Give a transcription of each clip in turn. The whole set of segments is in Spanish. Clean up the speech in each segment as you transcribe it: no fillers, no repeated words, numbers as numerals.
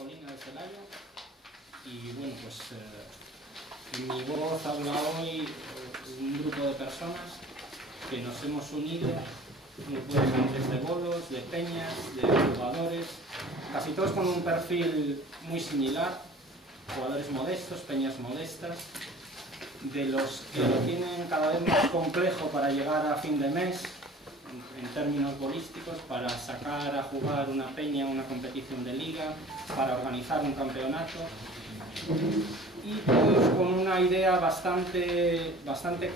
Colina de Celaya y bueno, pues en mi voz habla hoy un grupo de personas que nos hemos unido, un grupo de agentes de bolos, de peñas, de jugadores, casi todos con un perfil muy similar, jugadores modestos, peñas modestas, de los que lo tienen cada vez más complejo para llegar a fin de mes, en términos bolísticos, para sacar a jugar una peña, una competición de liga, para organizar un campeonato, y todos con una idea bastante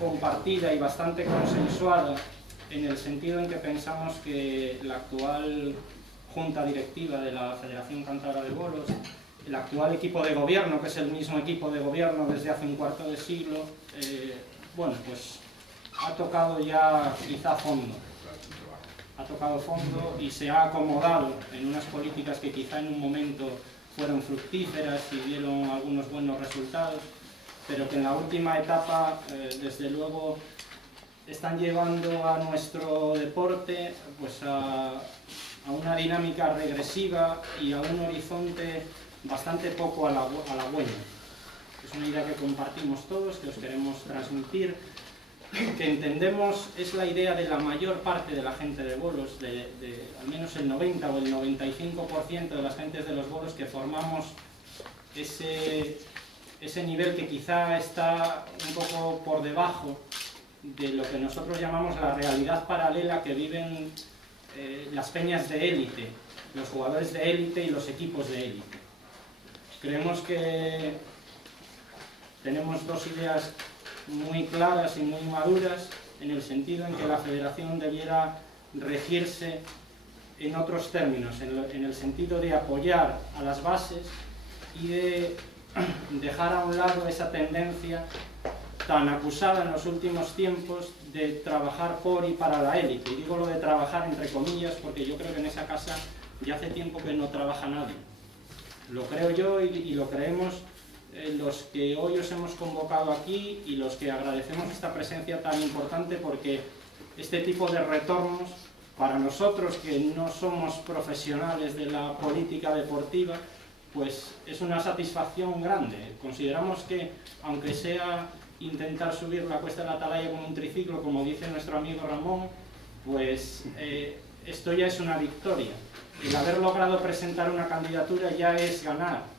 compartida y bastante consensuada, en el sentido en que pensamos que la actual junta directiva de la Federación Cántabra de Bolos, el actual equipo de gobierno, que es el mismo equipo de gobierno desde hace un cuarto de siglo, bueno, pues ha tocado ya quizá fondo. Ha tocado fondo y se ha acomodado en unas políticas que quizá en un momento fueron fructíferas y dieron algunos buenos resultados, pero que en la última etapa, desde luego, están llevando a nuestro deporte pues a una dinámica regresiva y a un horizonte bastante poco halagüeño. Es una idea que compartimos todos, que os queremos transmitir, que entendemos es la idea de la mayor parte de la gente de bolos, de al menos el 90 o el 95% de las gentes de los bolos que formamos ese nivel que quizá está un poco por debajo de lo que nosotros llamamos la realidad paralela que viven las peñas de élite, los jugadores de élite y los equipos de élite. Creemos que tenemos dos ideas muy claras y muy maduras, en el sentido en que la federación debiera regirse en otros términos, en el sentido de apoyar a las bases y de dejar a un lado esa tendencia tan acusada en los últimos tiempos de trabajar por y para la élite. Y digo lo de trabajar entre comillas porque yo creo que en esa casa ya hace tiempo que no trabaja nadie. Lo creo yo y lo creemos los que hoy os hemos convocado aquí y los que agradecemos esta presencia tan importante, porque este tipo de retornos, para nosotros que no somos profesionales de la política deportiva, pues es una satisfacción grande. Consideramos que, aunque sea intentar subir la cuesta de la Atalaya con un triciclo, como dice nuestro amigo Ramón, pues esto ya es una victoria. El haber logrado presentar una candidatura ya es ganar.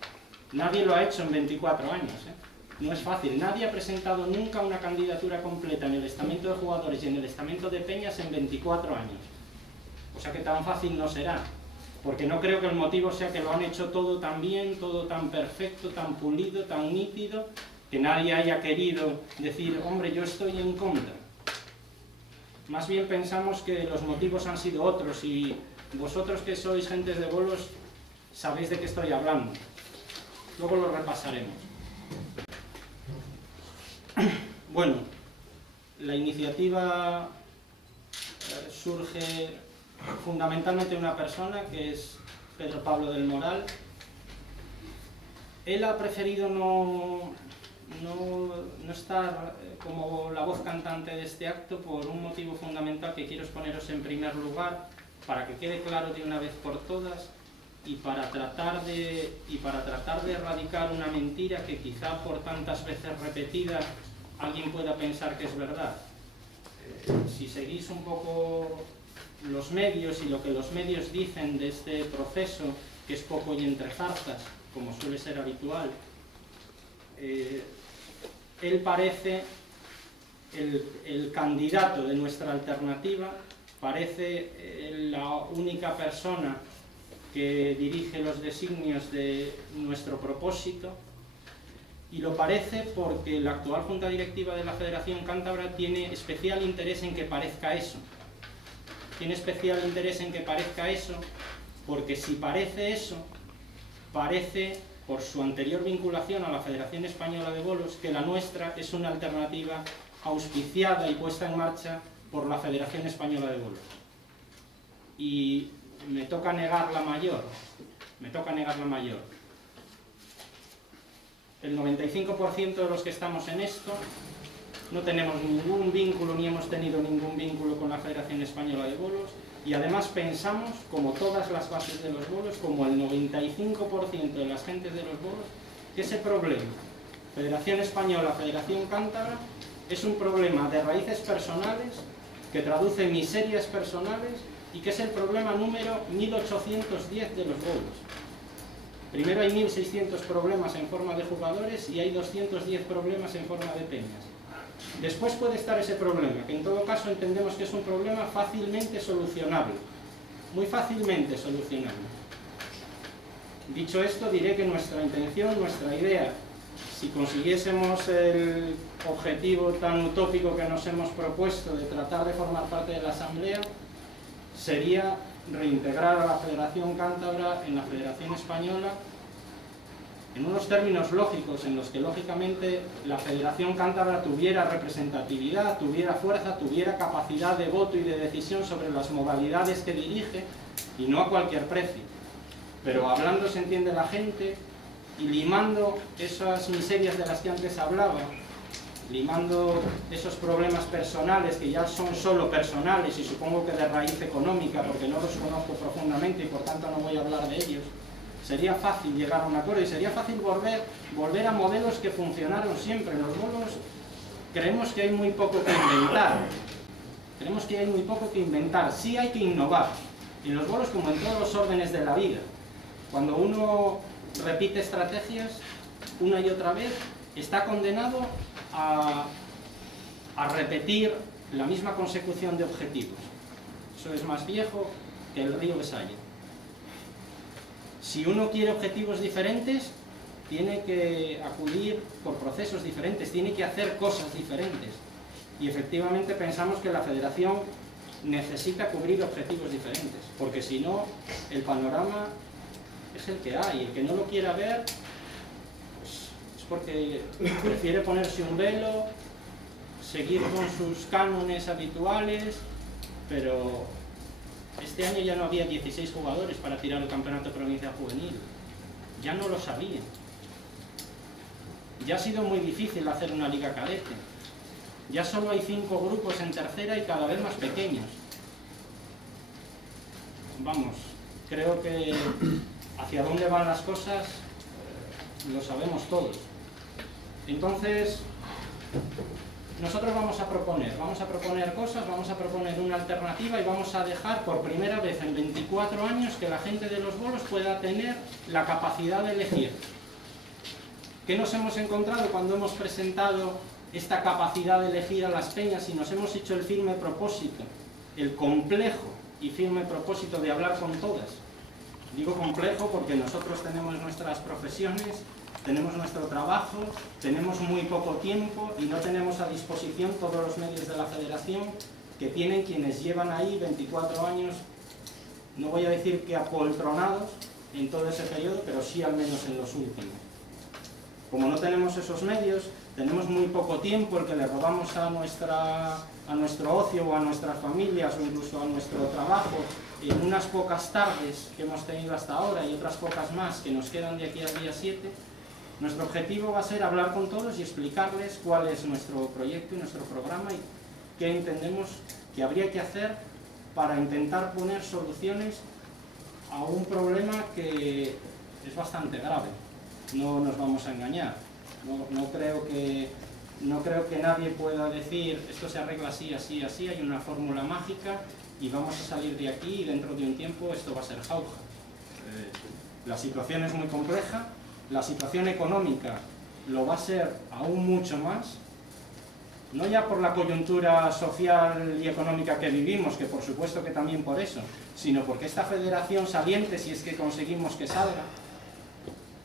Nadie lo ha hecho en 24 años, no es fácil. Nadie ha presentado nunca una candidatura completa en el estamento de jugadores y en el estamento de peñas en 24 años. O sea que tan fácil no será, porque no creo que el motivo sea que lo han hecho todo tan bien, todo tan perfecto, tan pulido, tan nítido, que nadie haya querido decir, hombre, yo estoy en contra. Más bien pensamos que los motivos han sido otros, y vosotros que sois gentes de bolos sabéis de qué estoy hablando. Luego lo repasaremos. Bueno, la iniciativa surge fundamentalmente de una persona que es Pedro Pablo del Moral. Él ha preferido no estar como la voz cantante de este acto por un motivo fundamental que quiero exponeros en primer lugar, para que quede claro de una vez por todas, y para tratar de erradicar una mentira que quizá por tantas veces repetida alguien pueda pensar que es verdad. Si seguís un poco los medios y lo que los medios dicen de este proceso, que es poco y entre zarzas, como suele ser habitual, él parece el candidato de nuestra alternativa, parece la única persona que dirige los designios de nuestro propósito, y lo parece porque la actual Junta Directiva de la Federación Cántabra tiene especial interés en que parezca eso. Tiene especial interés en que parezca eso, porque si parece eso, parece, por su anterior vinculación a la Federación Española de Bolos, que la nuestra es una alternativa auspiciada y puesta en marcha por la Federación Española de Bolos. Y me toca negar la mayor. El 95% de los que estamos en esto no tenemos ningún vínculo, ni hemos tenido ningún vínculo con la Federación Española de Bolos, Y además pensamos, como todas las bases de los bolos, como el 95% de las gentes de los bolos, que ese problema, Federación Española, Federación Cántabra, es un problema de raíces personales, que traduce miserias personales y que es el problema número 1810 de los bolos. Primero hay 1600 problemas en forma de jugadores y hay 210 problemas en forma de peñas. Después puede estar ese problema, que en todo caso entendemos que es un problema fácilmente solucionable, muy fácilmente solucionable. Dicho esto, diré que nuestra intención, nuestra idea, si consiguiésemos el objetivo tan utópico que nos hemos propuesto de tratar de formar parte de la Asamblea, sería reintegrar a la Federación Cántabra en la Federación Española en unos términos lógicos, en los que lógicamente la Federación Cántabra tuviera representatividad, tuviera fuerza, tuviera capacidad de voto y de decisión sobre las modalidades que dirige, y no a cualquier precio. Pero hablando se entiende la gente, y limando esas miserias de las que antes hablaba, limando esos problemas personales que ya son solo personales y supongo que de raíz económica, porque no los conozco profundamente y por tanto no voy a hablar de ellos, sería fácil llegar a un acuerdo y sería fácil volver a modelos que funcionaron siempre. En los bolos creemos que hay muy poco que inventar. Creemos que hay muy poco que inventar. Sí hay que innovar. En los bolos, como en todos los órdenes de la vida, cuando uno repite estrategias una y otra vez, está condenado a repetir la misma consecución de objetivos. Eso es más viejo que el río Besaya. Si uno quiere objetivos diferentes, tiene que acudir por procesos diferentes, tiene que hacer cosas diferentes. Y efectivamente pensamos que la Federación necesita cubrir objetivos diferentes, porque si no, el panorama es el que hay. El que no lo quiera ver, pues, es porque prefiere ponerse un velo, seguir con sus cánones habituales, pero este año ya no había 16 jugadores para tirar el campeonato de provincia juvenil. Ya no lo sabían. Ya ha sido muy difícil hacer una liga cadete. Ya solo hay 5 grupos en tercera y cada vez más pequeños. Vamos, creo que hacia dónde van las cosas lo sabemos todos. Entonces, nosotros vamos a proponer cosas, vamos a proponer una alternativa y vamos a dejar por primera vez en 24 años que la gente de los bolos pueda tener la capacidad de elegir. ¿Qué nos hemos encontrado cuando hemos presentado esta capacidad de elegir a las peñas y nos hemos hecho el firme propósito, el complejo y firme propósito de hablar con todas? Digo complejo porque nosotros tenemos nuestras profesiones, tenemos nuestro trabajo, tenemos muy poco tiempo y no tenemos a disposición todos los medios de la Federación que tienen quienes llevan ahí 24 años, no voy a decir que apoltronados en todo ese periodo, pero sí al menos en los últimos. Como no tenemos esos medios, tenemos muy poco tiempo el que le robamos a nuestro ocio o a nuestras familias o incluso a nuestro trabajo en unas pocas tardes que hemos tenido hasta ahora y otras pocas más que nos quedan de aquí al día 7. Nuestro objetivo va a ser hablar con todos y explicarles cuál es nuestro proyecto y nuestro programa y qué entendemos que habría que hacer para intentar poner soluciones a un problema que es bastante grave. No nos vamos a engañar. No creo que nadie pueda decir esto se arregla así, así, así, hay una fórmula mágica y vamos a salir de aquí y dentro de un tiempo esto va a ser jauja. La situación es muy compleja. La situación económica lo va a ser aún mucho más, no ya por la coyuntura social y económica que vivimos, que por supuesto que también por eso, sino porque esta federación saliente, si es que conseguimos que salga,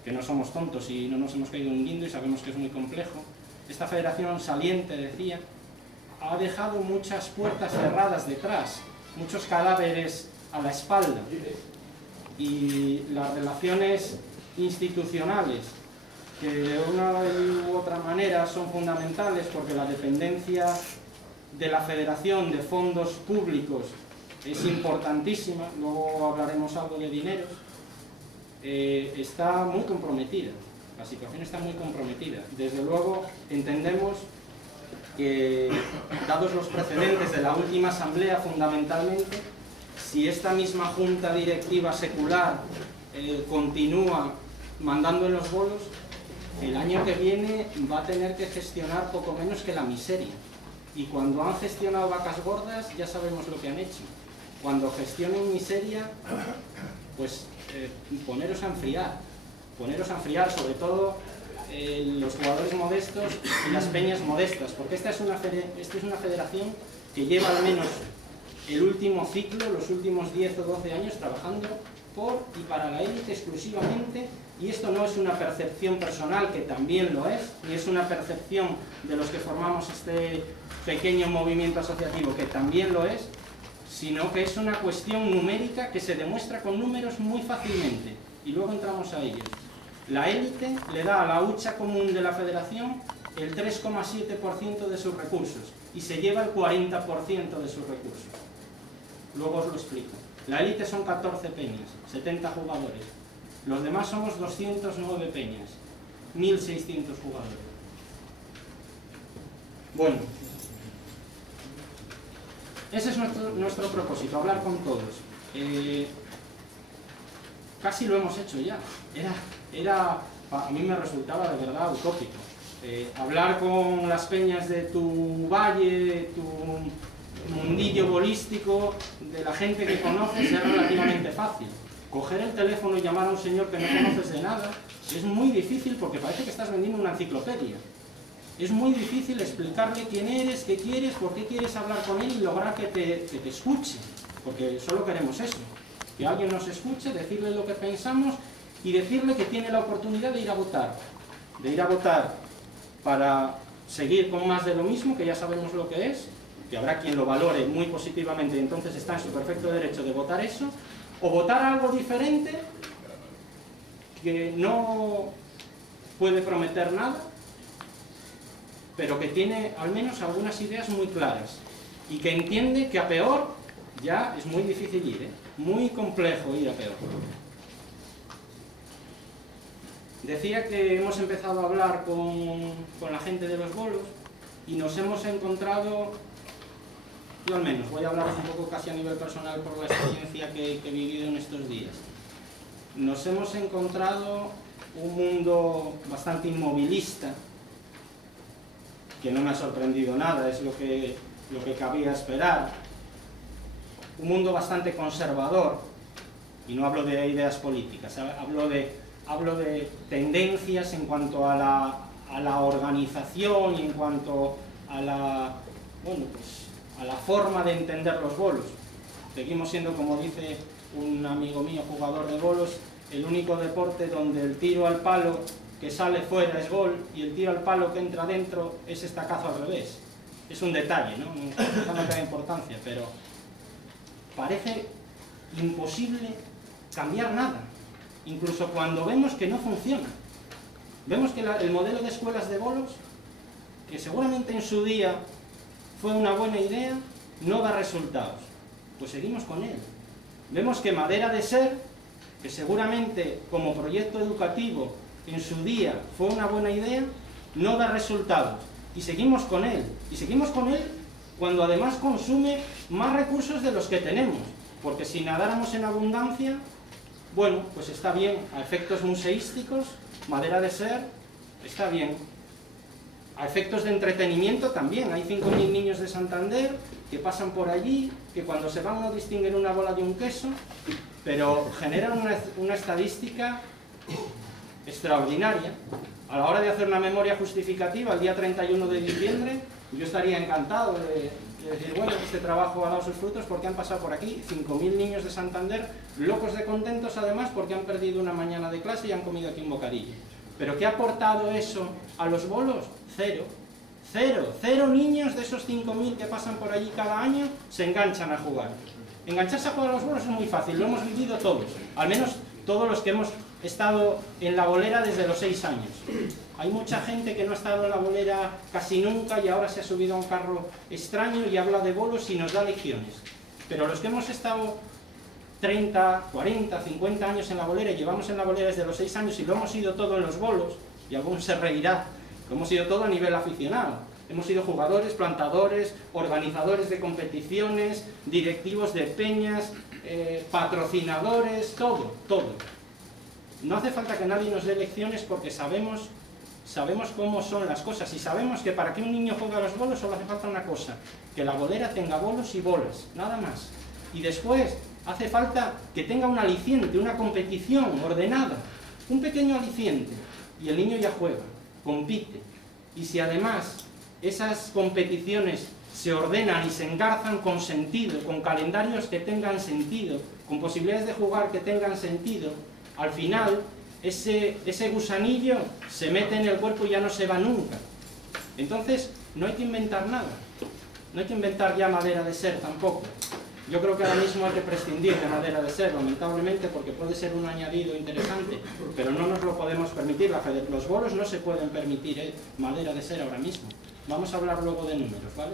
que no somos tontos y no nos hemos caído en un guindo y sabemos que es muy complejo, esta federación saliente, decía, ha dejado muchas puertas cerradas detrás, muchos cadáveres a la espalda, y las relaciones institucionales, que de una u otra manera son fundamentales porque la dependencia de la federación de fondos públicos es importantísima, luego hablaremos algo de dineros, está muy comprometida, la situación está muy comprometida. Desde luego entendemos que, dados los precedentes de la última asamblea fundamentalmente, si esta misma junta directiva secular continúa mandando en los bolos, el año que viene va a tener que gestionar poco menos que la miseria. Y cuando han gestionado vacas gordas, ya sabemos lo que han hecho. Cuando gestionen miseria, pues poneros a enfriar, sobre todo los jugadores modestos y las peñas modestas, porque esta es una federación que lleva al menos el último ciclo, los últimos 10 o 12 años trabajando por y para la élite exclusivamente, y esto no es una percepción personal, que también lo es, ni es una percepción de los que formamos este pequeño movimiento asociativo, que también lo es, sino que es una cuestión numérica que se demuestra con números muy fácilmente, y luego entramos a ellos. La élite le da a la hucha común de la federación el 3,7% de sus recursos, y se lleva el 40% de sus recursos. Luego os lo explico. La élite son 14 peñas, 70 jugadores. Los demás somos 209 peñas, 1.600 jugadores. Bueno, ese es nuestro propósito, hablar con todos. Casi lo hemos hecho ya. A mí me resultaba de verdad utópico. Hablar con las peñas de tu valle, tu mundillo bolístico, de la gente que conoces, es relativamente fácil. Coger el teléfono y llamar a un señor que no conoces de nada es muy difícil, porque parece que estás vendiendo una enciclopedia. Es muy difícil explicarle quién eres, qué quieres, por qué quieres hablar con él y lograr que te escuche, porque solo queremos eso, que alguien nos escuche, decirle lo que pensamos y decirle que tiene la oportunidad de ir a votar para seguir con más de lo mismo, que ya sabemos lo que es, que habrá quien lo valore muy positivamente y entonces está en su perfecto derecho de votar eso, o votar algo diferente que no puede prometer nada, pero que tiene al menos algunas ideas muy claras y que entiende que a peor ya es muy difícil ir, muy complejo ir a peor. Decía que hemos empezado a hablar con la gente de los bolos y nos hemos encontrado, yo al menos, voy a hablar un poco casi a nivel personal por la experiencia que he vivido en estos días. Nos hemos encontrado un mundo bastante inmovilista, que no me ha sorprendido nada, es lo que cabía esperar. Un mundo bastante conservador, y no hablo de ideas políticas, hablo de tendencias en cuanto a la organización y en cuanto a la forma de entender los bolos. Seguimos siendo, como dice un amigo mío, jugador de bolos, el único deporte donde el tiro al palo que sale fuera es gol y el tiro al palo que entra dentro es estacazo al revés. Es un detalle, ¿no? No tiene importancia, pero parece imposible cambiar nada, incluso cuando vemos que no funciona. Vemos que el modelo de escuelas de bolos, que seguramente en su día fue una buena idea, no da resultados. Pues seguimos con él. Vemos que Madera de Ser, que seguramente como proyecto educativo en su día fue una buena idea, no da resultados. Y seguimos con él. Y seguimos con él cuando además consume más recursos de los que tenemos. Porque si nadáramos en abundancia, bueno, pues está bien. A efectos museísticos, Madera de Ser está bien. A efectos de entretenimiento también. Hay 5.000 niños de Santander que pasan por allí, que cuando se van no distinguen una bola de un queso, pero generan una estadística extraordinaria. A la hora de hacer una memoria justificativa, el día 31 de diciembre, yo estaría encantado de decir, bueno, este trabajo ha dado sus frutos porque han pasado por aquí 5.000 niños de Santander, locos de contentos además porque han perdido una mañana de clase y han comido aquí un bocadillo. ¿Pero qué ha aportado eso a los bolos? Cero. Cero niños de esos 5.000 que pasan por allí cada año se enganchan a jugar. Engancharse a jugar a los bolos es muy fácil, lo hemos vivido todos, al menos todos los que hemos estado en la bolera desde los 6 años. Hay mucha gente que no ha estado en la bolera casi nunca y ahora se ha subido a un carro extraño y habla de bolos y nos da lecciones. Pero los que hemos estado 30, 40, 50 años en la bolera y llevamos en la bolera desde los 6 años y lo hemos ido todo en los bolos, y alguno se reirá, lo hemos ido todo a nivel aficionado. Hemos sido jugadores, plantadores, organizadores de competiciones, directivos de peñas, patrocinadores, todo, todo. No hace falta que nadie nos dé lecciones porque sabemos cómo son las cosas y sabemos que para que un niño juegue a los bolos solo hace falta una cosa, que la bolera tenga bolos y bolas, nada más. Y después hace falta que tenga un aliciente, una competición ordenada, un pequeño aliciente, y el niño ya juega, compite. Y si además esas competiciones se ordenan y se engarzan con sentido, con calendarios que tengan sentido, con posibilidades de jugar que tengan sentido, al final ese gusanillo se mete en el cuerpo y ya no se va nunca. Entonces no hay que inventar nada, no hay que inventar ya madera de ser tampoco. Yo creo que ahora mismo hay que prescindir de madera de ser, lamentablemente, porque puede ser un añadido interesante, pero no nos lo podemos permitir. Los bolos no se pueden permitir madera de ser ahora mismo. Vamos a hablar luego de números, ¿vale?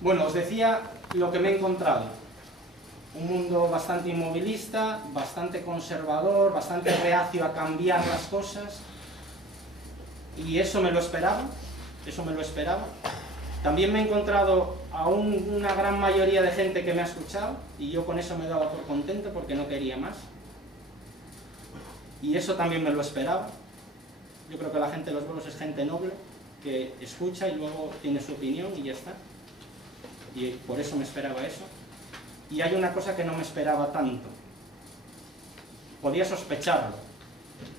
Bueno, os decía lo que me he encontrado. Un mundo bastante inmovilista, bastante conservador, bastante reacio a cambiar las cosas. Y eso me lo esperaba, eso me lo esperaba. También me he encontrado a una gran mayoría de gente que me ha escuchado, y yo con eso me daba por contento porque no quería más. Y eso también me lo esperaba. Yo creo que la gente de los bolos es gente noble, que escucha y luego tiene su opinión y ya está. Y por eso me esperaba eso. Y hay una cosa que no me esperaba tanto. Podía sospecharlo,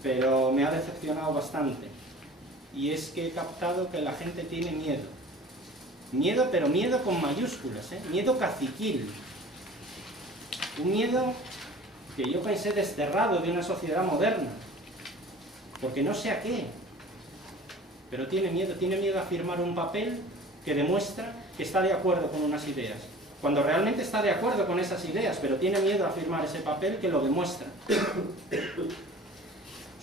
pero me ha decepcionado bastante. Y es que he captado que la gente tiene miedo. Miedo, pero miedo con mayúsculas, ¿eh? Miedo caciquil. Un miedo que yo pensé desterrado de una sociedad moderna. Porque no sé a qué. Pero tiene miedo a firmar un papel que demuestra que está de acuerdo con unas ideas. Cuando realmente está de acuerdo con esas ideas, pero tiene miedo a firmar ese papel que lo demuestra.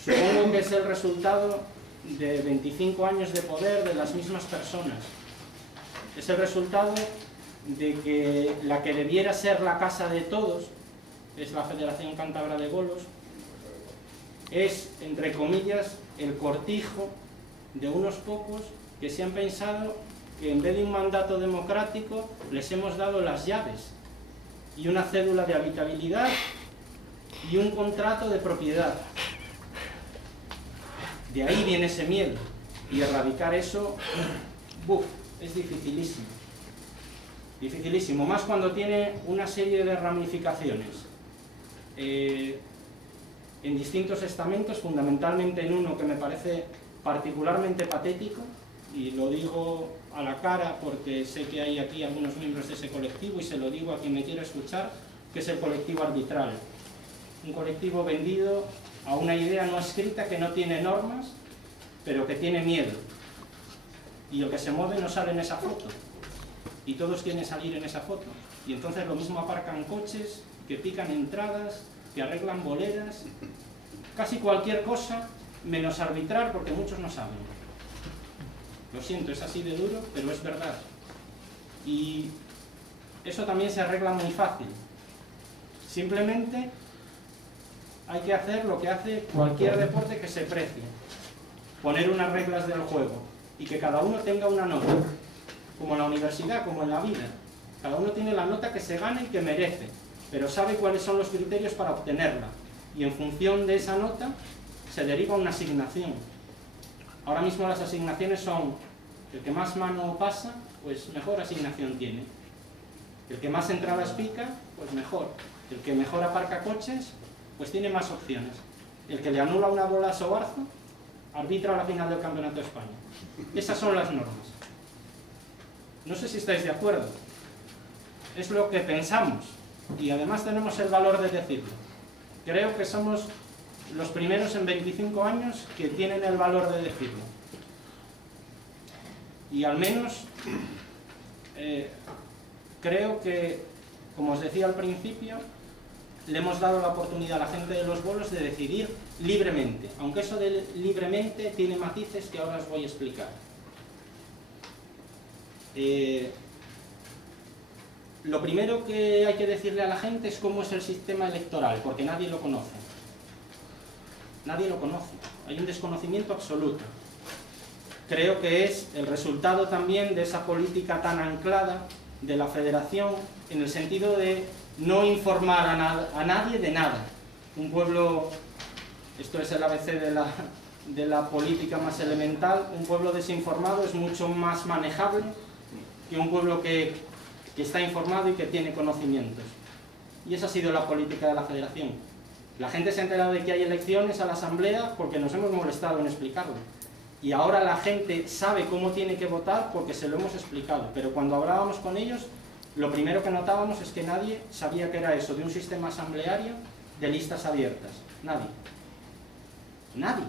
Supongo que es el resultado de 25 años de poder de las mismas personas. Es el resultado de que la que debiera ser la casa de todos, es la Federación Cántabra de Bolos, es, entre comillas, el cortijo de unos pocos que se han pensado que en vez de un mandato democrático les hemos dado las llaves y una cédula de habitabilidad y un contrato de propiedad. De ahí viene ese miedo, y erradicar eso, es dificilísimo. Dificilísimo, más cuando tiene una serie de ramificaciones. En distintos estamentos, fundamentalmente en uno que me parece particularmente patético, y lo digo a la cara porque sé que hay aquí algunos miembros de ese colectivo y se lo digo a quien me quiera escuchar, que es el colectivo arbitral. Un colectivo vendido a una idea no escrita que no tiene normas, pero que tiene miedo. Y el que se mueve no sale en esa foto. Y todos quieren salir en esa foto. Y entonces lo mismo aparcan coches, que pican entradas, que arreglan boleras, casi cualquier cosa, menos arbitrar, porque muchos no saben. Lo siento, es así de duro, pero es verdad. Y eso también se arregla muy fácil. Simplemente hay que hacer lo que hace cualquier deporte que se precie. Poner unas reglas del juego y que cada uno tenga una nota. Como en la universidad, como en la vida. Cada uno tiene la nota que se gana y que merece, pero sabe cuáles son los criterios para obtenerla. Y en función de esa nota se deriva una asignación. Ahora mismo las asignaciones son: el que más mano pasa, pues mejor asignación tiene. El que más entradas pica, pues mejor. El que mejor aparca coches, pues tiene más opciones. El que le anula una bola a Sobarzo, arbitra la final del Campeonato de España. Esas son las normas. No sé si estáis de acuerdo. Es lo que pensamos. Y además tenemos el valor de decirlo. Creo que somos los primeros en 25 años que tienen el valor de decirlo. Y al menos creo que, como os decía al principio, le hemos dado la oportunidad a la gente de los bolos de decidir libremente, aunque eso de libremente tiene matices que ahora os voy a explicar. Lo primero que hay que decirle a la gente es cómo es el sistema electoral, porque nadie lo conoce. Nadie lo conoce. Hay un desconocimiento absoluto. Creo que es el resultado también de esa política tan anclada de la federación en el sentido de no informar a nadie de nada. Un pueblo, esto es el ABC de la política más elemental, un pueblo desinformado es mucho más manejable que un pueblo que está informado y que tiene conocimientos. Y esa ha sido la política de la federación. La gente se ha enterado de que hay elecciones a la asamblea porque nos hemos molestado en explicarlo. Y ahora la gente sabe cómo tiene que votar porque se lo hemos explicado. Pero cuando hablábamos con ellos, lo primero que notábamos es que nadie sabía que era eso de un sistema asambleario de listas abiertas. Nadie. Nadie.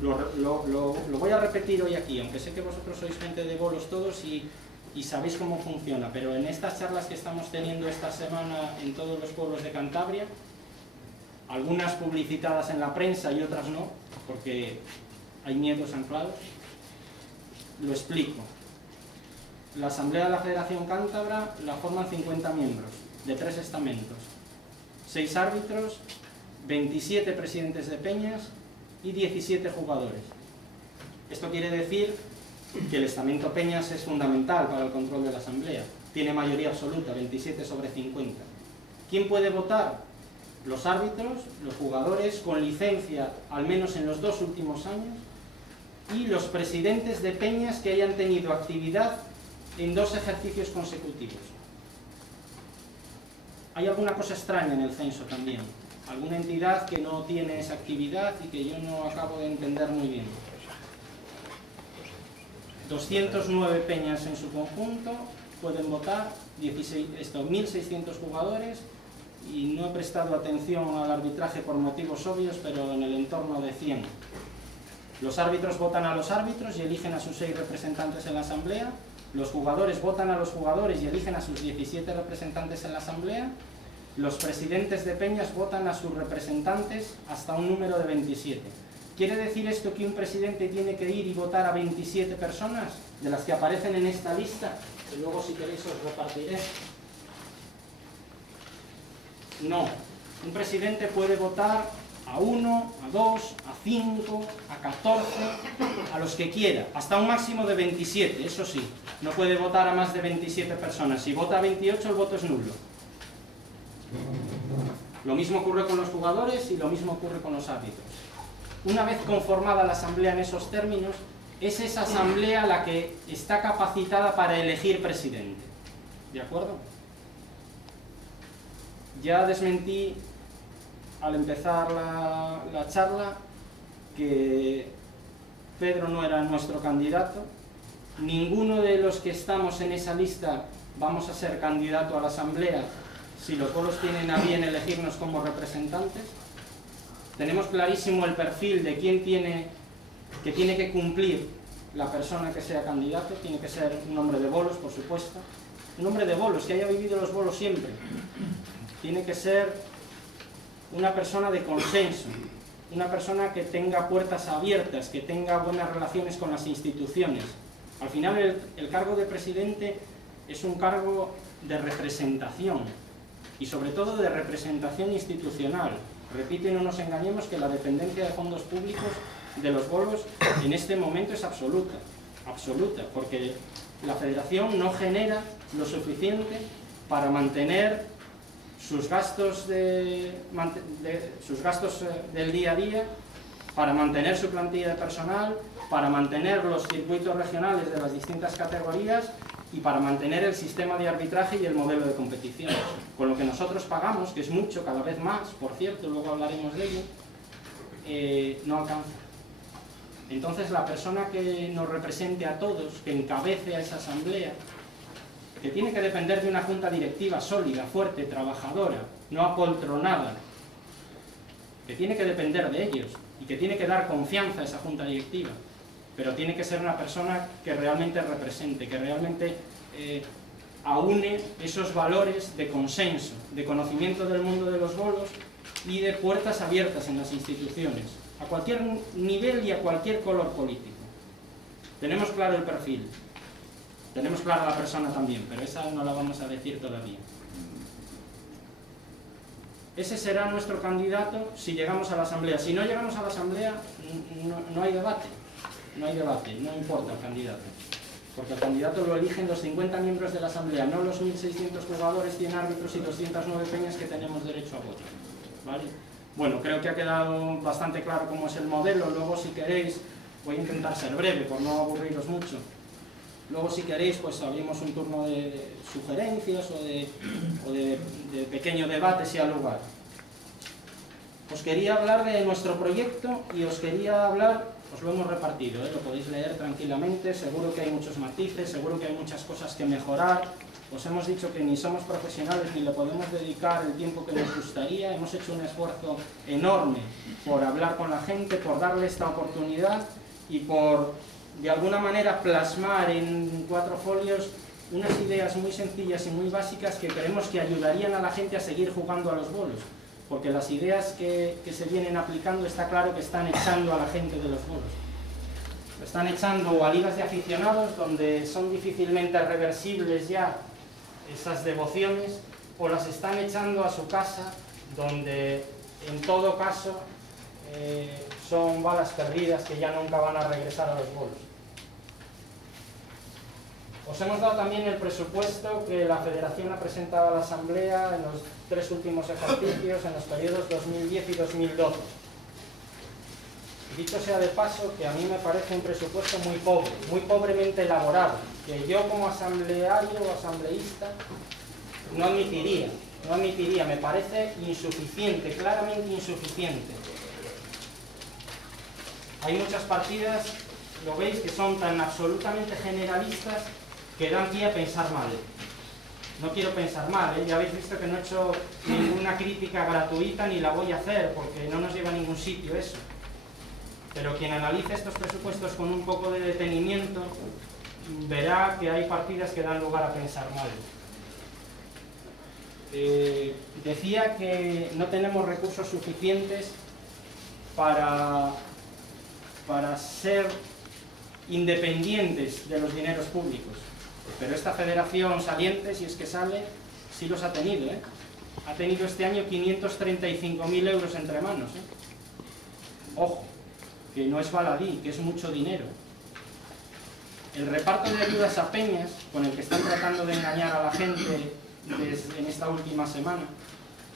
Lo voy a repetir hoy aquí, aunque sé que vosotros sois gente de bolos todos y sabéis cómo funciona, pero en estas charlas que estamos teniendo esta semana en todos los pueblos de Cantabria, algunas publicitadas en la prensa y otras no, porque hay miedos anclados, lo explico. La Asamblea de la Federación Cántabra la forman 50 miembros, de 3 estamentos, 6 árbitros, 27 presidentes de peñas y 17 jugadores. Esto quiere decir que el estamento Peñas es fundamental para el control de la Asamblea. Tiene mayoría absoluta, 27 sobre 50. ¿Quién puede votar? Los árbitros, los jugadores con licencia, al menos en los 2 últimos años, y los presidentes de peñas que hayan tenido actividad en 2 ejercicios consecutivos. Hay alguna cosa extraña en el censo también. Alguna entidad que no tiene esa actividad y que yo no acabo de entender muy bien. 209 peñas en su conjunto, pueden votar 1.600 jugadores, y no he prestado atención al arbitraje por motivos obvios, pero en el entorno de 100. Los árbitros votan a los árbitros y eligen a sus 6 representantes en la asamblea, los jugadores votan a los jugadores y eligen a sus 17 representantes en la asamblea, los presidentes de peñas votan a sus representantes hasta un número de 27. ¿Quiere decir esto que un presidente tiene que ir y votar a 27 personas de las que aparecen en esta lista? Que luego, si queréis, os repartiré. No. Un presidente puede votar a 1, a 2, a 5, a 14, a los que quiera, hasta un máximo de 27, eso sí. No puede votar a más de 27 personas. Si vota a 28, el voto es nulo. Lo mismo ocurre con los jugadores y lo mismo ocurre con los árbitros. Una vez conformada la asamblea en esos términos, es esa asamblea la que está capacitada para elegir presidente. ¿De acuerdo? Ya desmentí al empezar la charla que Pedro no era nuestro candidato. Ninguno de los que estamos en esa lista vamos a ser candidato a la asamblea si los pueblos tienen a bien elegirnos como representantes. Tenemos clarísimo el perfil de quién tiene que cumplir la persona que sea candidato. Tiene que ser un hombre de bolos, por supuesto. Un hombre de bolos, que haya vivido los bolos siempre. Tiene que ser una persona de consenso, una persona que tenga puertas abiertas, que tenga buenas relaciones con las instituciones. Al final el cargo de presidente es un cargo de representación y sobre todo de representación institucional. Repito y no nos engañemos que la dependencia de fondos públicos de los bolos en este momento es absoluta, porque la federación no genera lo suficiente para mantener sus gastos del día a día, para mantener su plantilla de personal, para mantener los circuitos regionales de las distintas categorías y para mantener el sistema de arbitraje y el modelo de competición. Con lo que nosotros pagamos, que es mucho, cada vez más, por cierto, luego hablaremos de ello, no alcanza. Entonces la persona que nos represente a todos, que encabece a esa asamblea, que tiene que depender de una junta directiva sólida, fuerte, trabajadora, no apoltronada, que tiene que depender de ellos y que tiene que dar confianza a esa junta directiva, pero tiene que ser una persona que realmente represente, que realmente aúne esos valores de consenso, de conocimiento del mundo de los bolos y de puertas abiertas en las instituciones, a cualquier nivel y a cualquier color político. Tenemos claro el perfil. Tenemos clara la persona también, pero esa no la vamos a decir todavía. Ese será nuestro candidato si llegamos a la asamblea. Si no llegamos a la asamblea, no hay debate. No hay debate, no importa el candidato. porque el candidato lo eligen los 50 miembros de la Asamblea, no los 1.600 jugadores, 100 árbitros y 209 peñas que tenemos derecho a voto, ¿vale? Bueno, creo que ha quedado bastante claro cómo es el modelo. Luego, si queréis, voy a intentar ser breve por no aburriros mucho. Luego, si queréis, pues abrimos un turno de sugerencias o de pequeño debate si ha lugar. Os quería hablar de nuestro proyecto y os quería hablar, os lo hemos repartido, lo podéis leer tranquilamente, seguro que hay muchos matices, seguro que hay muchas cosas que mejorar. Os hemos dicho que ni somos profesionales ni le podemos dedicar el tiempo que nos gustaría. Hemos hecho un esfuerzo enorme por hablar con la gente, por darle esta oportunidad y por, de alguna manera, plasmar en 4 folios unas ideas muy sencillas y muy básicas que creemos que ayudarían a la gente a seguir jugando a los bolos. Porque las ideas que se vienen aplicando está claro que están echando a la gente de los bolos. Lo están echando a ligas de aficionados donde son difícilmente reversibles ya esas devociones, o las están echando a su casa donde en todo caso son balas perdidas que ya nunca van a regresar a los bolos. Os hemos dado también el presupuesto que la Federación ha presentado a la Asamblea en los 3 últimos ejercicios, en los periodos 2010 y 2012. Dicho sea de paso, que a mí me parece un presupuesto muy pobre, muy pobremente elaborado, que yo como asambleario o asambleísta no admitiría, me parece insuficiente, claramente insuficiente. Hay muchas partidas, lo veis, que son tan absolutamente generalistas que dan pie a pensar mal. No quiero pensar mal, ya habéis visto que no he hecho ninguna crítica gratuita ni la voy a hacer, porque no nos lleva a ningún sitio eso. Pero quien analice estos presupuestos con un poco de detenimiento verá que hay partidas que dan lugar a pensar mal. Decía que no tenemos recursos suficientes para ser independientes de los dineros públicos. Pero esta federación saliente, si es que sale, sí los ha tenido, Ha tenido este año 535.000 euros entre manos, Ojo, que no es baladí, que es mucho dinero. El reparto de ayudas a peñas, con el que están tratando de engañar a la gente en esta última semana,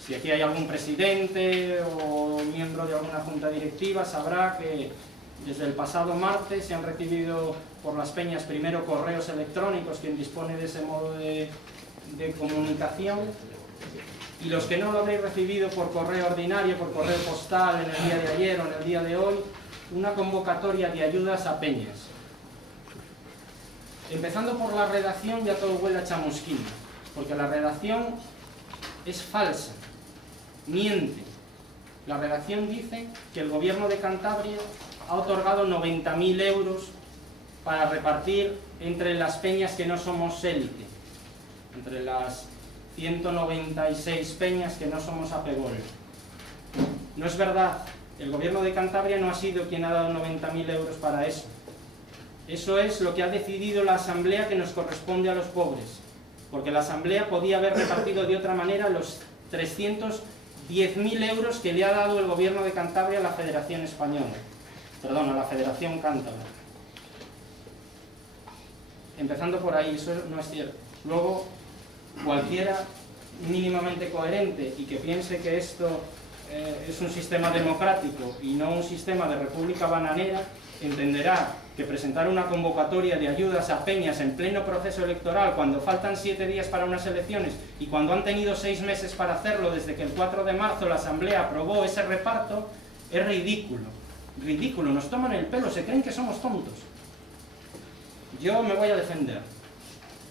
si aquí hay algún presidente o miembro de alguna junta directiva, sabrá que desde el pasado martes se han recibido por las peñas primero correos electrónicos, quien dispone de ese modo de comunicación, y los que no lo habréis recibido por correo ordinario, por correo postal en el día de ayer o en el día de hoy, una convocatoria de ayudas a peñas. Empezando por la redacción, ya todo huele a chamusquina, porque la redacción es falsa, miente. La redacción dice que el gobierno de Cantabria ha otorgado 90.000 euros para repartir entre las peñas que no somos élite, entre las 196 peñas que no somos apegol. No es verdad. El gobierno de Cantabria no ha sido quien ha dado 90.000 euros para eso. Eso es lo que ha decidido la Asamblea, que nos corresponde a los pobres. Porque la Asamblea podía haber repartido de otra manera los 310.000 euros que le ha dado el gobierno de Cantabria a la Federación Española. Perdón, a la Federación Cántabra. Empezando por ahí, eso no es cierto. Luego, cualquiera mínimamente coherente y que piense que esto es un sistema democrático y no un sistema de república bananera, entenderá que presentar una convocatoria de ayudas a peñas en pleno proceso electoral, cuando faltan 7 días para unas elecciones y cuando han tenido 6 meses para hacerlo desde que el 4 de marzo la Asamblea aprobó ese reparto, es ridículo. Ridículo, nos toman el pelo, se creen que somos tontos. Yo me voy a defender.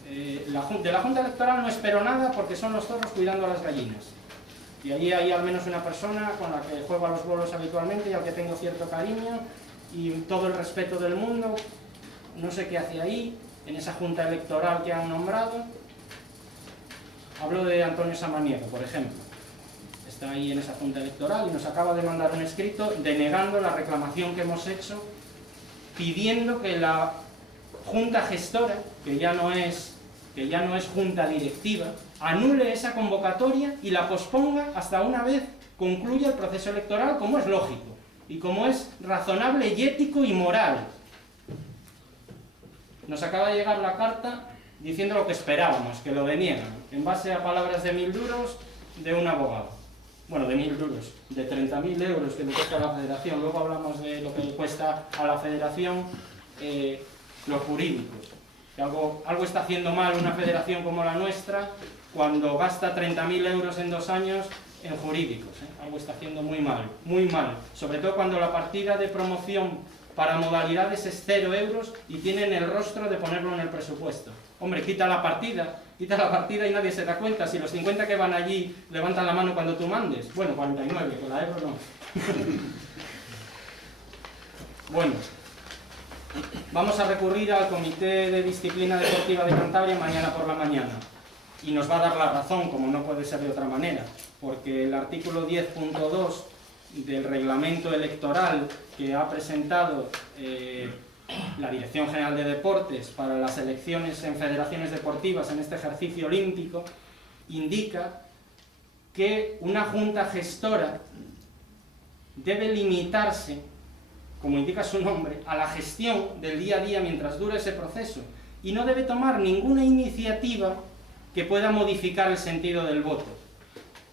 De la Junta Electoral no espero nada, porque son los zorros cuidando a las gallinas. Y allí hay al menos una persona con la que juego a los bolos habitualmente y al que tengo cierto cariño y todo el respeto del mundo. No sé qué hace ahí, en esa Junta Electoral que han nombrado. Hablo de Antonio Samaniego, por ejemplo. Está ahí en esa Junta Electoral y nos acaba de mandar un escrito denegando la reclamación que hemos hecho, pidiendo que la Junta Gestora, que ya no es Junta Directiva, anule esa convocatoria y la posponga hasta una vez concluya el proceso electoral, como es lógico y como es razonable y ético y moral. nos acaba de llegar la carta diciendo lo que esperábamos, que lo deniegan, en base a palabras de 1000 duros de un abogado. Bueno, de 1000 duros, de 30.000 euros que le cuesta a la federación. Luego hablamos de lo que le cuesta a la federación los jurídicos. Que algo está haciendo mal una federación como la nuestra cuando gasta 30.000 euros en 2 años en jurídicos. Algo está haciendo muy mal, muy mal. Sobre todo cuando la partida de promoción para modalidades es 0 euros y tienen el rostro de ponerlo en el presupuesto. Hombre, quita la partida y nadie se da cuenta. Si los 50 que van allí levantan la mano cuando tú mandes. Bueno, 49, con la euro no. Bueno, vamos a recurrir al Comité de Disciplina Deportiva de Cantabria mañana por la mañana. Y nos va a dar la razón, como no puede ser de otra manera, porque el artículo 10.2 del reglamento electoral que ha presentado la Dirección General de Deportes para las elecciones en federaciones deportivas en este ejercicio olímpico indica que una junta gestora debe limitarse, como indica su nombre, a la gestión del día a día mientras dure ese proceso y no debe tomar ninguna iniciativa que pueda modificar el sentido del voto.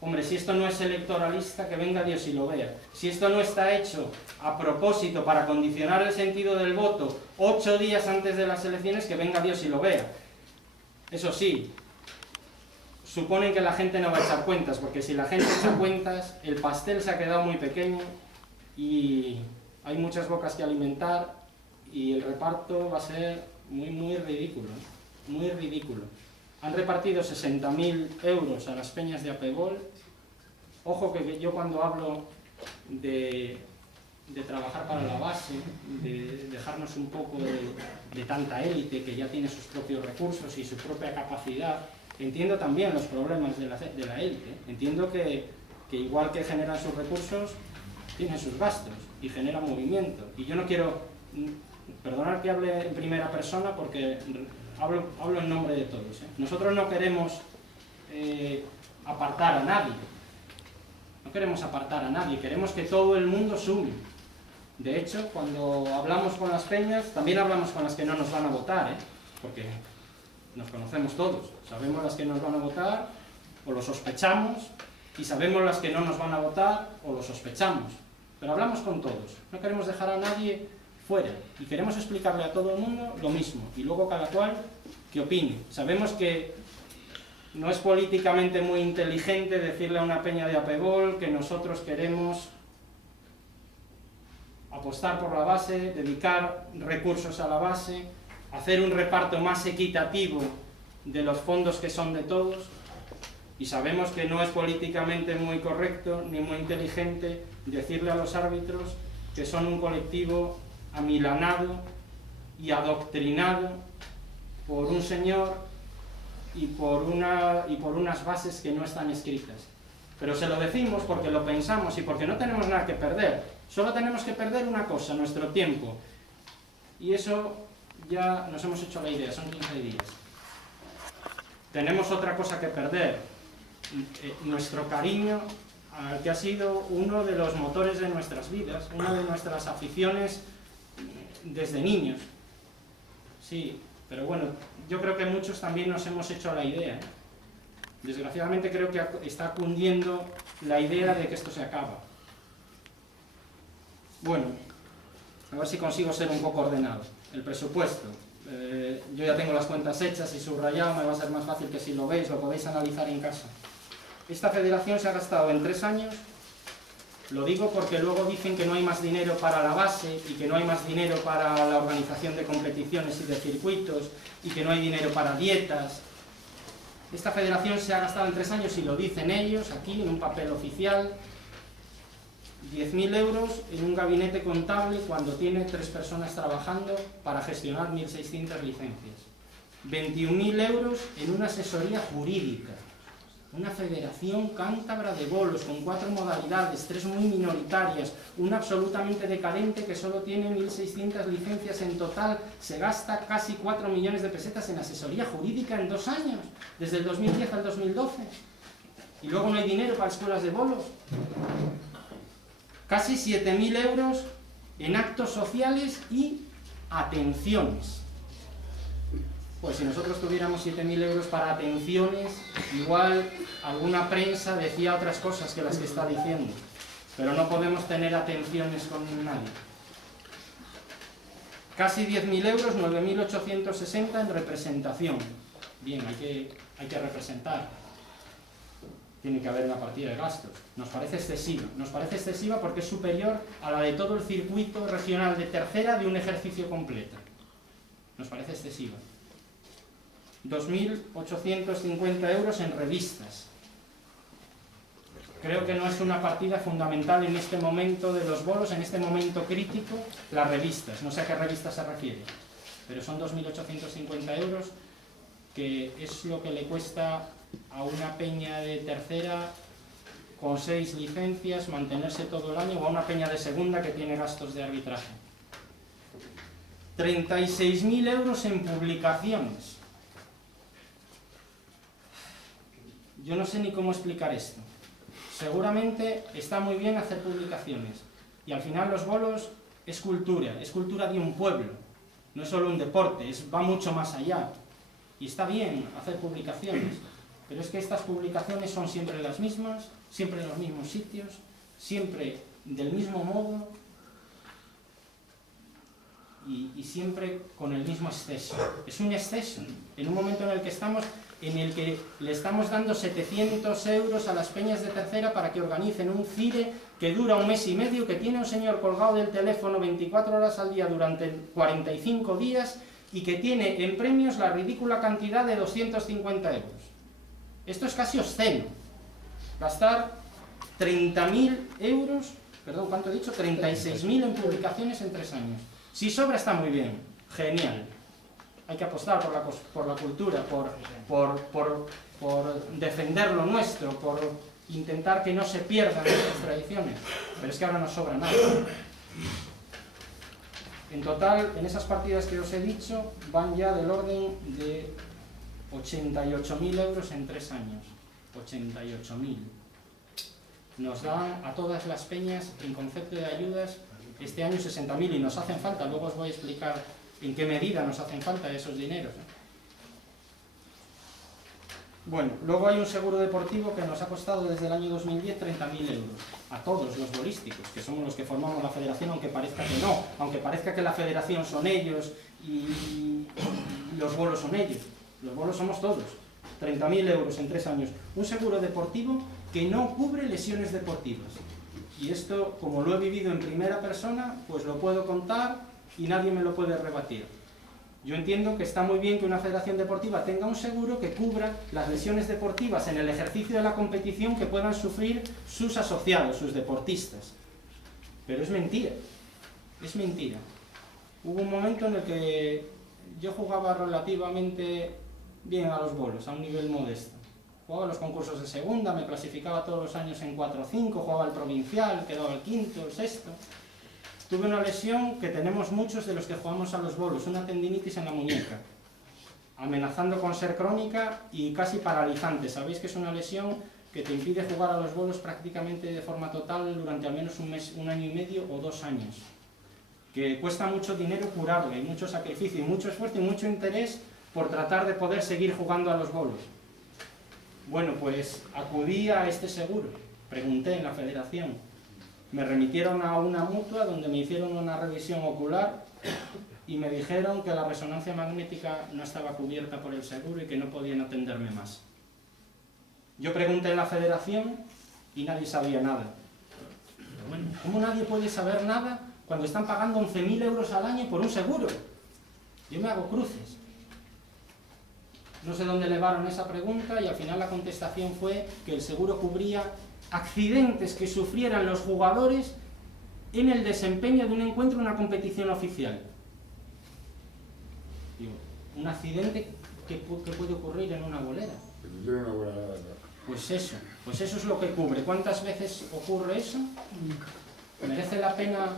Hombre, si esto no es electoralista, que venga Dios y lo vea. Si esto no está hecho a propósito para condicionar el sentido del voto 8 días antes de las elecciones, que venga Dios y lo vea. Eso sí, suponen que la gente no va a echar cuentas, porque si la gente echa cuentas, el pastel se ha quedado muy pequeño y hay muchas bocas que alimentar y el reparto va a ser muy ridículo, muy ridículo. Han repartido 60.000 euros a las peñas de Apebol. Ojo que yo cuando hablo de trabajar para la base, de dejarnos un poco de tanta élite que ya tiene sus propios recursos y su propia capacidad, entiendo también los problemas de la élite. Entiendo que igual que generan sus recursos, tienen sus gastos y genera movimiento. Y yo no quiero, perdonad que hable en primera persona porque hablo en nombre de todos. Nosotros no queremos apartar a nadie. No queremos apartar a nadie, queremos que todo el mundo sume. De hecho, cuando hablamos con las peñas, también hablamos con las que no nos van a votar, porque nos conocemos todos. Sabemos las que nos van a votar, o lo sospechamos, y sabemos las que no nos van a votar, o lo sospechamos. Pero hablamos con todos. No queremos dejar a nadie fuera. Y queremos explicarle a todo el mundo lo mismo. Y luego cada cual que opine. Sabemos que no es políticamente muy inteligente decirle a una peña de Apebol que nosotros queremos apostar por la base, dedicar recursos a la base, hacer un reparto más equitativo de los fondos que son de todos, y sabemos que no es políticamente muy correcto ni muy inteligente decirle a los árbitros que son un colectivo amilanado y adoctrinado por un señor y por unas bases que no están escritas. Pero se lo decimos porque lo pensamos y porque no tenemos nada que perder. Solo tenemos que perder una cosa, nuestro tiempo. Y eso ya nos hemos hecho la idea, son 15 días. Tenemos otra cosa que perder, nuestro cariño al que ha sido uno de los motores de nuestras vidas, una de nuestras aficiones desde niños. Sí, pero bueno, yo creo que muchos también nos hemos hecho la idea. Desgraciadamente creo que está cundiendo la idea de que esto se acaba. Bueno, a ver si consigo ser un poco ordenado. El presupuesto. Yo ya tengo las cuentas hechas y subrayado, me va a ser más fácil que si lo veis, lo podéis analizar en casa. Esta federación se ha gastado en 3 años, lo digo porque luego dicen que no hay más dinero para la base y que no hay más dinero para la organización de competiciones y de circuitos y que no hay dinero para dietas. Esta federación se ha gastado en 3 años, y lo dicen ellos aquí en un papel oficial, 10.000 euros en un gabinete contable cuando tiene 3 personas trabajando para gestionar 1.600 licencias. 21.000 euros en una asesoría jurídica. Una federación cántabra de bolos con 4 modalidades, 3 muy minoritarias, una absolutamente decadente que solo tiene 1.600 licencias en total, se gasta casi 4 millones de pesetas en asesoría jurídica en 2 años, desde el 2010 al 2012. Y luego no hay dinero para escuelas de bolos. Casi 7.000 euros en actos sociales y atenciones. Pues si nosotros tuviéramos 7.000 euros para atenciones, igual alguna prensa decía otras cosas que las que está diciendo, pero no podemos tener atenciones con nadie. Casi 10.000 euros, 9.860 en representación. Bien, hay que representar. Tiene que haber una partida de gastos. Nos parece excesiva porque es superior a la de todo el circuito regional de tercera de un ejercicio completo. Nos parece excesiva. 2.850 euros en revistas. Creo que no es una partida fundamental en este momento de los bolos, en este momento crítico, las revistas. No sé a qué revistas se refiere, pero son 2.850 euros, que es lo que le cuesta a una peña de tercera con 6 licencias mantenerse todo el año, o a una peña de segunda que tiene gastos de arbitraje. 36.000 euros en publicaciones. Yo no sé ni cómo explicar esto. Seguramente está muy bien hacer publicaciones, y al final los bolos es cultura de un pueblo, no es solo un deporte, va mucho más allá. Y está bien hacer publicaciones, pero es que estas publicaciones son siempre las mismas, siempre en los mismos sitios, siempre del mismo modo y siempre con el mismo exceso. Es un exceso, en un momento en el que estamos, en el que le estamos dando 700 euros a las peñas de tercera para que organicen un CIRE que dura 1 mes y medio, que tiene un señor colgado del teléfono 24 horas al día durante 45 días y que tiene en premios la ridícula cantidad de 250 euros. Esto es casi obsceno. Gastar 30.000 euros, perdón, ¿cuánto he dicho? 36.000 en publicaciones en 3 años. Si sobra está muy bien, genial. Hay que apostar por la cultura, por defender lo nuestro, por intentar que no se pierdan nuestras tradiciones. Pero es que ahora no sobra nada. En total, en esas partidas que os he dicho, van ya del orden de 88.000 euros en 3 años. 88.000. Nos dan a todas las peñas, en concepto de ayudas, este año 60.000, y nos hacen falta. Luego os voy a explicar en qué medida nos hacen falta esos dineros. Bueno, luego hay un seguro deportivo que nos ha costado desde el año 2010 30.000 euros. A todos los bolísticos, que somos los que formamos la federación, aunque parezca que no, aunque parezca que la federación son ellos y los bolos son ellos. Los bolos somos todos. 30.000 euros en 3 años. Un seguro deportivo que no cubre lesiones deportivas. Y esto, como lo he vivido en primera persona, pues lo puedo contar y nadie me lo puede rebatir. Yo entiendo que está muy bien que una federación deportiva tenga un seguro que cubra las lesiones deportivas en el ejercicio de la competición que puedan sufrir sus asociados, sus deportistas. Pero es mentira. Es mentira. Hubo un momento en el que yo jugaba relativamente bien a los bolos, a un nivel modesto. Jugaba los concursos de segunda, me clasificaba todos los años en 4 o 5, jugaba el provincial, quedaba el quinto, el sexto. Tuve una lesión que tenemos muchos de los que jugamos a los bolos, una tendinitis en la muñeca, amenazando con ser crónica y casi paralizante. Sabéis que es una lesión que te impide jugar a los bolos prácticamente de forma total durante al menos un mes, 1 año y medio o 2 años. Que cuesta mucho dinero curarle, y mucho sacrificio, y mucho esfuerzo y mucho interés por tratar de poder seguir jugando a los bolos. Bueno, pues acudí a este seguro, pregunté en la federación, me remitieron a una mutua donde me hicieron una revisión ocular y me dijeron que la resonancia magnética no estaba cubierta por el seguro y que no podían atenderme más. Yo pregunté en la federación y nadie sabía nada. Bueno, ¿cómo nadie puede saber nada cuando están pagando 11.000 euros al año por un seguro? Yo me hago cruces. No sé dónde elevaron esa pregunta y al final la contestación fue que el seguro cubría accidentes que sufrieran los jugadores en el desempeño de un encuentro en una competición oficial. Digo, ¿un accidente que puede ocurrir en una bolera? Pues eso es lo que cubre. ¿Cuántas veces ocurre eso? ¿Merece la pena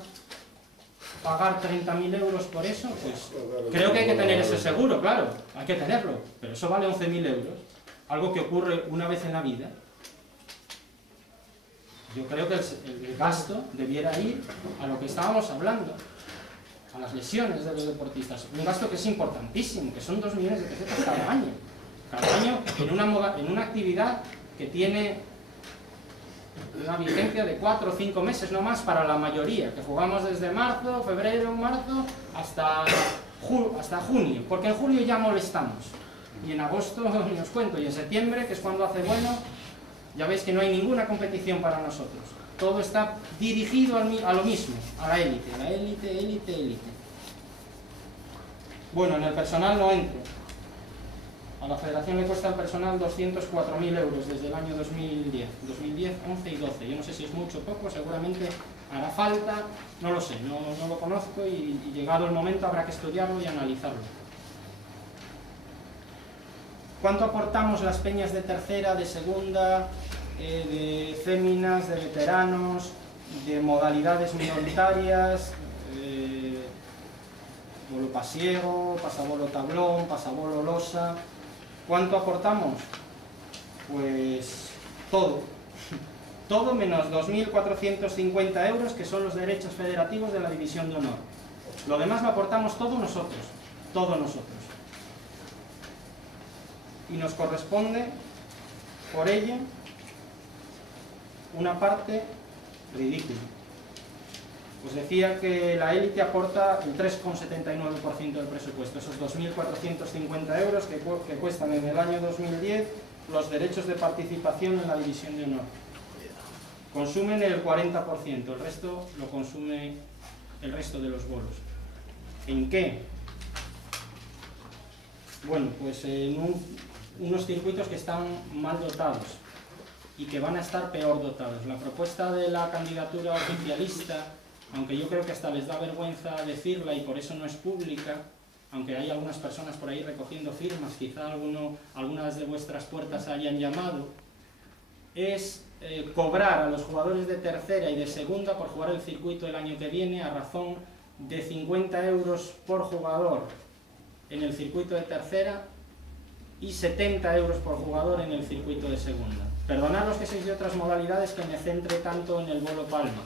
pagar 30.000 euros por eso? Pues creo que hay que tener ese seguro, claro, hay que tenerlo, pero eso vale 11.000 euros, algo que ocurre una vez en la vida. Yo creo que el gasto debiera ir a lo que estábamos hablando. a las lesiones de los deportistas. Un gasto que es importantísimo, que son 2 millones de pesetas cada año. Cada año en una actividad que tiene una vigencia de 4 o 5 meses, no más, para la mayoría, que jugamos desde marzo, febrero, marzo, hasta junio, porque en julio ya molestamos, y en agosto ni os cuento, y en septiembre, que es cuando hace bueno, ya veis que no hay ninguna competición para nosotros. Todo está dirigido a lo mismo, a la élite, élite. Bueno, en el personal no entro. A la federación le cuesta el personal 204.000 euros desde el año 2010, 11 y 12. Yo no sé si es mucho o poco, seguramente hará falta, no lo sé, no lo conozco y llegado el momento habrá que estudiarlo y analizarlo. ¿Cuánto aportamos las peñas de tercera, de segunda, de féminas, de veteranos, de modalidades minoritarias, bolo pasiego, pasabolo tablón, pasabolo losa? ¿Cuánto aportamos? Pues todo. Todo menos 2.450 euros, que son los derechos federativos de la División de Honor. Lo demás lo aportamos todos nosotros. Todos nosotros. Y nos corresponde, por ello, una parte ridícula. Os decía que la élite aporta el 3,79% del presupuesto, esos 2.450 euros que cuestan en el año 2010 los derechos de participación en la División de Honor. Consumen el 40%, el resto lo consume el resto de los bolos. ¿En qué? Bueno, pues en unos circuitos que están mal dotados y que van a estar peor dotados. La propuesta de la candidatura oficialista, aunque yo creo que hasta les da vergüenza decirla y por eso no es pública, aunque hay algunas personas por ahí recogiendo firmas, quizá algunas de vuestras puertas hayan llamado, es cobrar a los jugadores de tercera y de segunda por jugar el circuito el año que viene a razón de 50 euros por jugador en el circuito de tercera y 70 euros por jugador en el circuito de segunda. Perdonad los que sois de otras modalidades que me centre tanto en el bolo palma.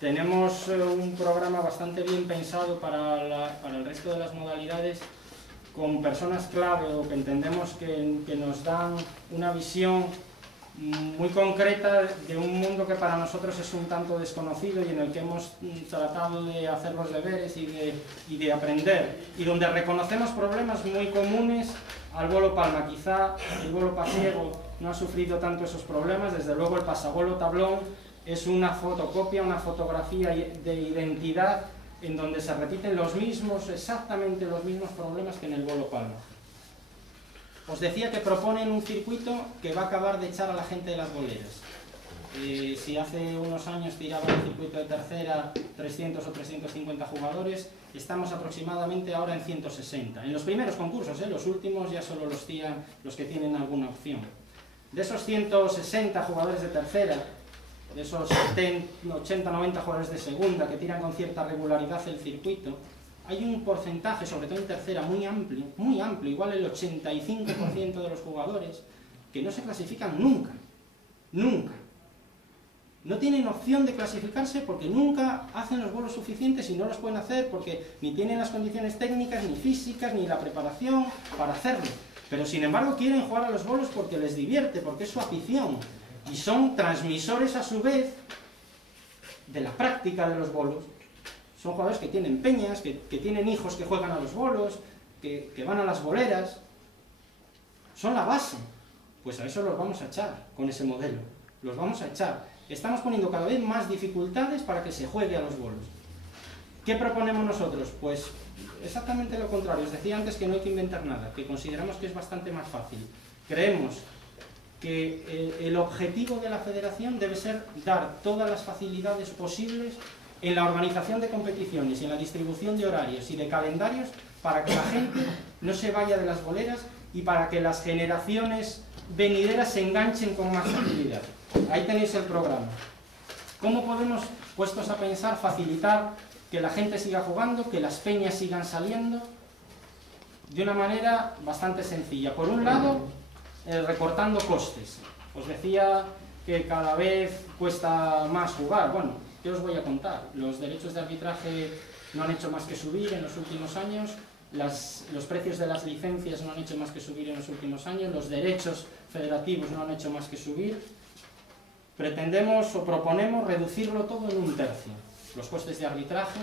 Tenemos un programa bastante bien pensado para el resto de las modalidades, con personas clave o que entendemos que nos dan una visión muy concreta de un mundo que para nosotros es un tanto desconocido y en el que hemos tratado de hacer los deberes y de aprender, y donde reconocemos problemas muy comunes al bolo palma. Quizá el bolo pasiego no ha sufrido tanto esos problemas, desde luego el pasabolo tablón es una fotocopia, una fotografía de identidad en donde se repiten exactamente los mismos problemas que en el bolo palma. Os decía que proponen un circuito que va a acabar de echar a la gente de las boleras. Si hace unos años tiraban el circuito de tercera 300 o 350 jugadores, estamos aproximadamente ahora en 160. En los primeros concursos, los últimos ya solo los tiran los que tienen alguna opción. De esos 160 jugadores de tercera, de esos 80-90 jugadores de segunda que tiran con cierta regularidad el circuito, hay un porcentaje, sobre todo en tercera, muy amplio, igual el 85% de los jugadores, que no se clasifican nunca. No tienen opción de clasificarse porque nunca hacen los bolos suficientes y no los pueden hacer porque ni tienen las condiciones técnicas, ni físicas, ni la preparación para hacerlo. Pero sin embargo quieren jugar a los bolos porque les divierte, porque es su afición. Y son transmisores a su vez de la práctica de los bolos. Son jugadores que tienen peñas, que tienen hijos que juegan a los bolos, que van a las boleras. Son la base. Pues a eso los vamos a echar con ese modelo. Los vamos a echar. Estamos poniendo cada vez más dificultades para que se juegue a los bolos. ¿Qué proponemos nosotros? Pues exactamente lo contrario. Os decía antes que no hay que inventar nada, que consideramos que es bastante más fácil. Creemos que el objetivo de la federación debe ser dar todas las facilidades posibles en la organización de competiciones y en la distribución de horarios y de calendarios para que la gente no se vaya de las boleras y para que las generaciones venideras se enganchen con más facilidad. Ahí tenéis el programa. ¿Cómo podemos, puestos a pensar, facilitar que la gente siga jugando, que las peñas sigan saliendo? De una manera bastante sencilla. Por un lado, recortando costes. Os decía que cada vez cuesta más jugar. Bueno, ¿qué os voy a contar? Los derechos de arbitraje no han hecho más que subir en los últimos años, los precios de las licencias no han hecho más que subir en los últimos años, los derechos federativos no han hecho más que subir. Pretendemos o proponemos reducirlo todo en un tercio. Los costes de arbitraje,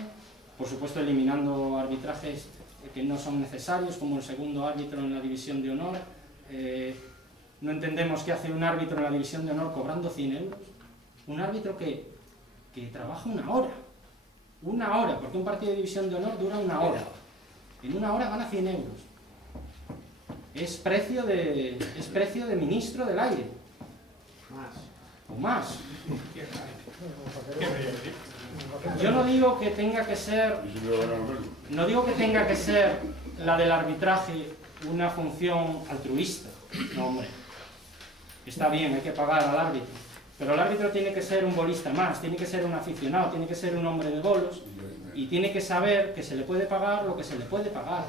por supuesto eliminando arbitrajes que no son necesarios, como el segundo árbitro en la división de honor. No entendemos qué hace un árbitro en la división de honor cobrando 100 euros. Un árbitro que trabaja una hora, porque un partido de división de honor dura una hora. En una hora gana 100 euros. Es precio de ministro del aire. O más. Yo no digo que tenga que ser, la del arbitraje una función altruista. No, hombre. Está bien, hay que pagar al árbitro. Pero el árbitro tiene que ser un bolista más, tiene que ser un aficionado, tiene que ser un hombre de bolos y tiene que saber que se le puede pagar lo que se le puede pagar.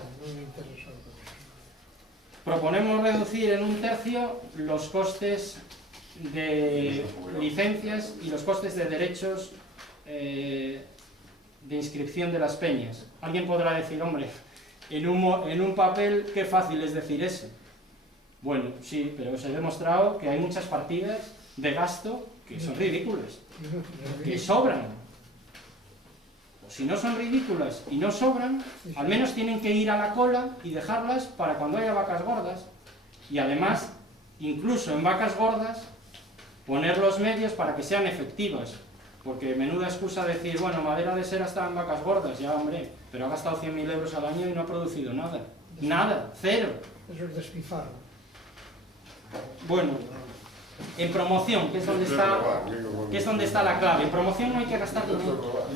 Proponemos reducir en un tercio los costes de licencias y los costes de derechos de inscripción de las peñas. Alguien podrá decir, hombre, en un papel qué fácil es decir eso. Bueno, sí, pero os he demostrado que hay muchas partidas de gasto que son ridículas, que sobran. O si no son ridículas y no sobran, al menos tienen que ir a la cola y dejarlas para cuando haya vacas gordas. Y además, incluso en vacas gordas, poner los medios para que sean efectivas. Porque menuda excusa decir, bueno, Madera de Sera está en vacas gordas, ya hombre, pero ha gastado 100.000 euros al año y no ha producido nada. Nada, cero. Eso es despilfarro. Bueno, en promoción, que es donde está la clave. En promoción no hay que gastar dinero.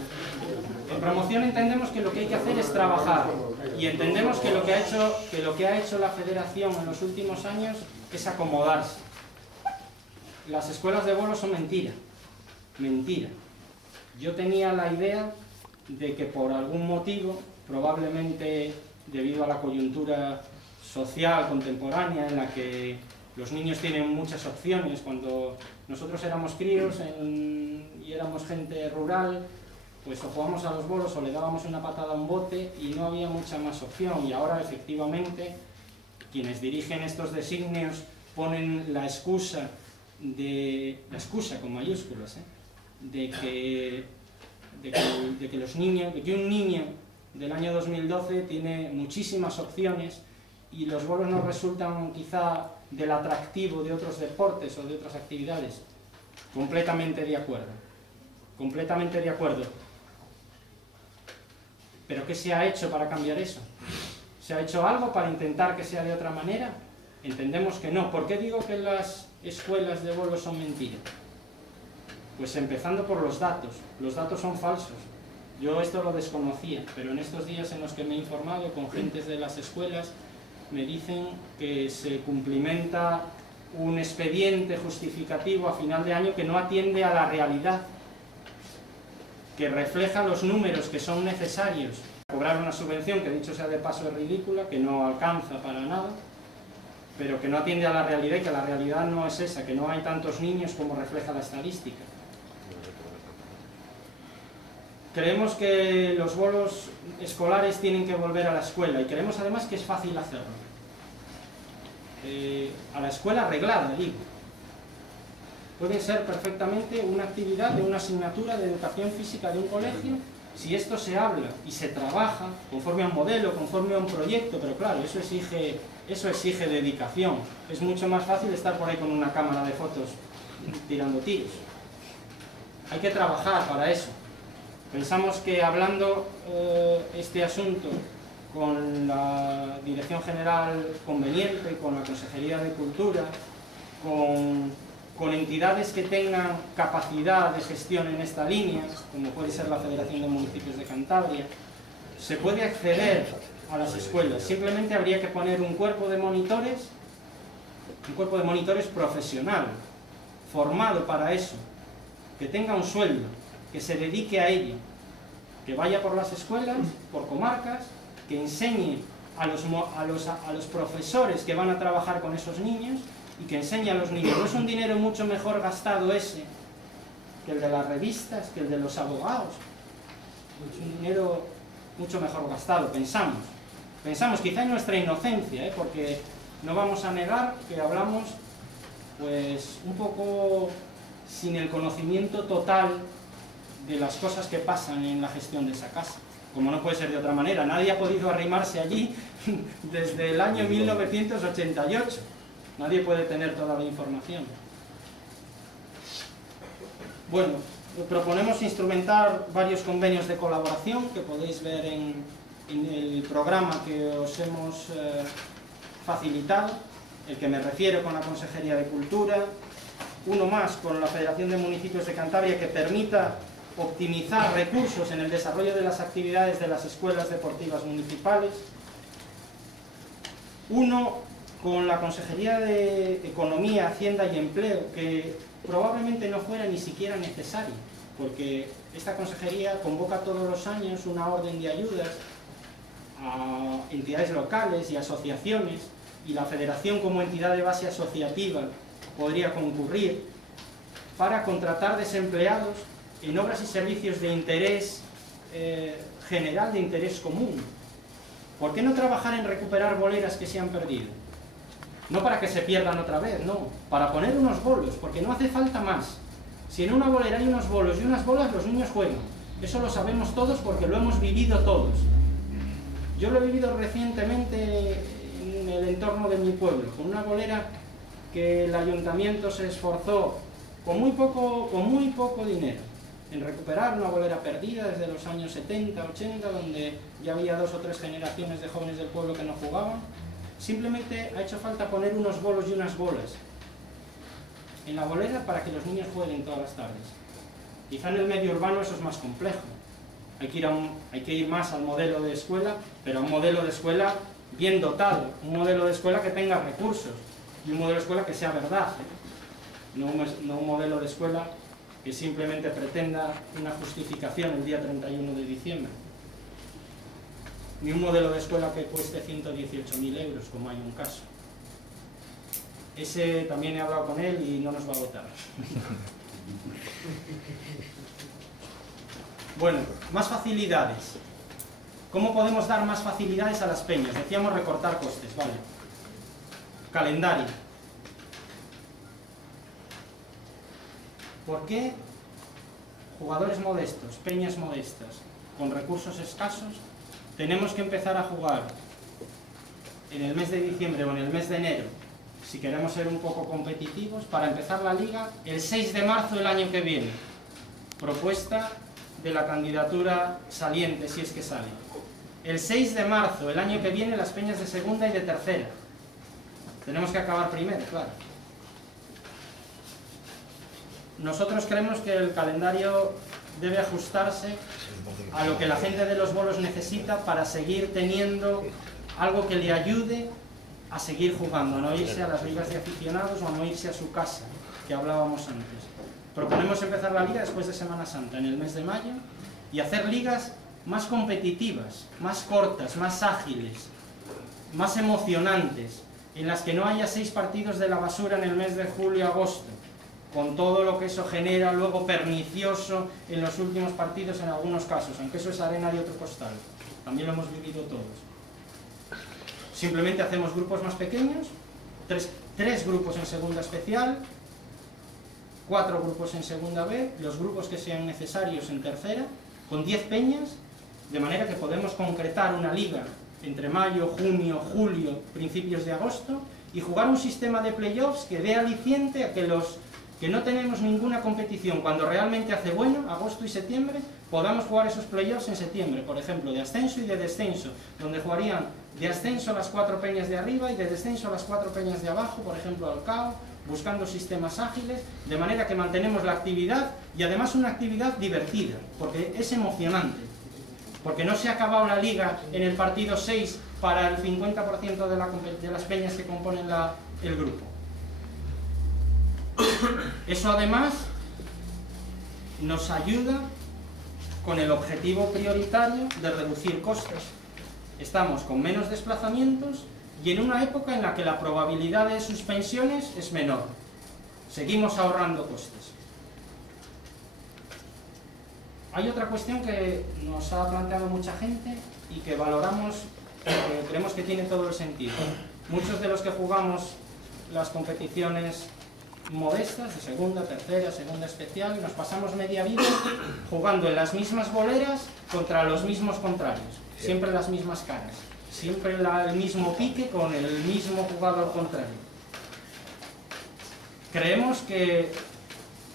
En promoción entendemos que lo que hay que hacer es trabajar. Y entendemos que lo que ha hecho la Federación en los últimos años es acomodarse. Las escuelas de bolos son mentira. Mentira. Yo tenía la idea de que por algún motivo, probablemente debido a la coyuntura social contemporánea en la que los niños tienen muchas opciones, cuando nosotros éramos críos y éramos gente rural, pues o jugábamos a los bolos o le dábamos una patada a un bote y no había mucha más opción. Y ahora efectivamente quienes dirigen estos designios ponen la excusa con mayúsculas, de que un niño del año 2012 tiene muchísimas opciones y los bolos no resultan quizá del atractivo de otros deportes o de otras actividades. Completamente de acuerdo. Completamente de acuerdo. ¿Pero qué se ha hecho para cambiar eso? ¿Se ha hecho algo para intentar que sea de otra manera? Entendemos que no. ¿Por qué digo que las escuelas de bolos son mentiras? Pues empezando por los datos. Los datos son falsos. Yo esto lo desconocía, pero en estos días en los que me he informado con gentes de las escuelas, me dicen que se cumplimenta un expediente justificativo a final de año que no atiende a la realidad, que refleja los números que son necesarios para cobrar una subvención, que dicho sea de paso es ridícula, que no alcanza para nada, pero que no atiende a la realidad y que la realidad no es esa, que no hay tantos niños como refleja la estadística. Creemos que los bolos escolares tienen que volver a la escuela y creemos además que es fácil hacerlo. A la escuela reglada, digo. Puede ser perfectamente una actividad de una asignatura de educación física de un colegio, si esto se habla y se trabaja conforme a un modelo, conforme a un proyecto, pero claro, eso exige dedicación. Es mucho más fácil estar por ahí con una cámara de fotos tirando tiros. Hay que trabajar para eso. Pensamos que hablando este asunto con la Dirección General conveniente, con la Consejería de Cultura, con entidades que tengan capacidad de gestión en esta línea, como puede ser la Federación de Municipios de Cantabria, se puede acceder a las escuelas. Simplemente habría que poner un cuerpo de monitores profesional, formado para eso, que tenga un sueldo, que se dedique a ello, que vaya por las escuelas, por comarcas, que enseñe a los profesores que van a trabajar con esos niños y que enseñe a los niños. ¿No es un dinero mucho mejor gastado ese que el de las revistas, que el de los abogados. Es un dinero mucho mejor gastado, pensamos. Pensamos, quizá en nuestra inocencia, porque no vamos a negar que hablamos pues un poco sin el conocimiento total de las cosas que pasan en la gestión de esa casa. Como no puede ser de otra manera, nadie ha podido arrimarse allí desde el año 1988. Nadie puede tener toda la información. Bueno, proponemos instrumentar varios convenios de colaboración que podéis ver en el programa que os hemos facilitado, el que me refiero con la Consejería de Cultura, uno más con la Federación de Municipios de Cantabria que permita optimizar recursos en el desarrollo de las actividades de las escuelas deportivas municipales, uno con la Consejería de Economía, Hacienda y Empleo, que probablemente no fuera ni siquiera necesario, porque esta consejería convoca todos los años una orden de ayudas a entidades locales y asociaciones, y la Federación como entidad de base asociativa podría concurrir para contratar desempleados en obras y servicios de interés general, de interés común. ¿Por qué no trabajar en recuperar boleras que se han perdido? No para que se pierdan otra vez, no, para poner unos bolos, porque no hace falta más. Si en una bolera hay unos bolos y unas bolas, los niños juegan. Eso lo sabemos todos porque lo hemos vivido todos. Yo lo he vivido recientemente en el entorno de mi pueblo, con una bolera que el ayuntamiento se esforzó con muy poco dinero en recuperar, una bolera perdida desde los años 70, 80, donde ya había 2 o 3 generaciones de jóvenes del pueblo que no jugaban. Simplemente ha hecho falta poner unos bolos y unas bolas en la bolera para que los niños jueguen todas las tardes. Quizá en el medio urbano eso es más complejo. Hay que ir más al modelo de escuela, pero a un modelo de escuela bien dotado, un modelo de escuela que tenga recursos y un modelo de escuela que sea verdad, no un modelo de escuela que simplemente pretenda una justificación el día 31 de diciembre. Ni un modelo de escuela que cueste 118.000 euros, como hay un caso. Ese también he hablado con él y no nos va a votar. Bueno, más facilidades. ¿Cómo podemos dar más facilidades a las peñas? Decíamos recortar costes, vale. Calendario. ¿Por qué jugadores modestos, peñas modestas, con recursos escasos, tenemos que empezar a jugar en el mes de diciembre o en el mes de enero, si queremos ser un poco competitivos, para empezar la liga el 6 de marzo del año que viene? Propuesta de la candidatura saliente, si es que sale. El 6 de marzo, el año que viene, las peñas de segunda y de tercera. Tenemos que acabar primero, claro. Nosotros creemos que el calendario debe ajustarse a lo que la gente de los bolos necesita para seguir teniendo algo que le ayude a seguir jugando, a no irse a las ligas de aficionados o a no irse a su casa, que hablábamos antes. Proponemos empezar la liga después de Semana Santa, en el mes de mayo, y hacer ligas más competitivas, más cortas, más ágiles, más emocionantes, en las que no haya 6 partidos de la basura en el mes de julio-agosto, con todo lo que eso genera luego pernicioso en los últimos partidos en algunos casos, aunque eso es arena de otro costal, también lo hemos vivido todos. Simplemente hacemos grupos más pequeños, 3 grupos en segunda especial, 4 grupos en segunda B, los grupos que sean necesarios en tercera, con 10 peñas, de manera que podemos concretar una liga entre mayo, junio, julio, principios de agosto, y jugar un sistema de playoffs que dé aliciente a que los que no tenemos ninguna competición cuando realmente hace bueno, agosto y septiembre, podamos jugar esos playoffs en septiembre, por ejemplo, de ascenso y de descenso, donde jugarían de ascenso las 4 peñas de arriba y de descenso las 4 peñas de abajo, por ejemplo, Alcao, buscando sistemas ágiles, de manera que mantenemos la actividad y además una actividad divertida, porque es emocionante, porque no se ha acabado la liga en el partido 6 para el 50% de las peñas que componen el grupo. Eso además nos ayuda con el objetivo prioritario de reducir costes. Estamos con menos desplazamientos y en una época en la que la probabilidad de suspensiones es menor. Seguimos ahorrando costes. Hay otra cuestión que nos ha planteado mucha gente y que valoramos, que creemos que tiene todo el sentido. Muchos de los que jugamos las competiciones modestas, de segunda, tercera, segunda especial, nos pasamos media vida jugando en las mismas boleras contra los mismos contrarios, siempre las mismas caras, siempre el mismo pique con el mismo jugador contrario. Creemos que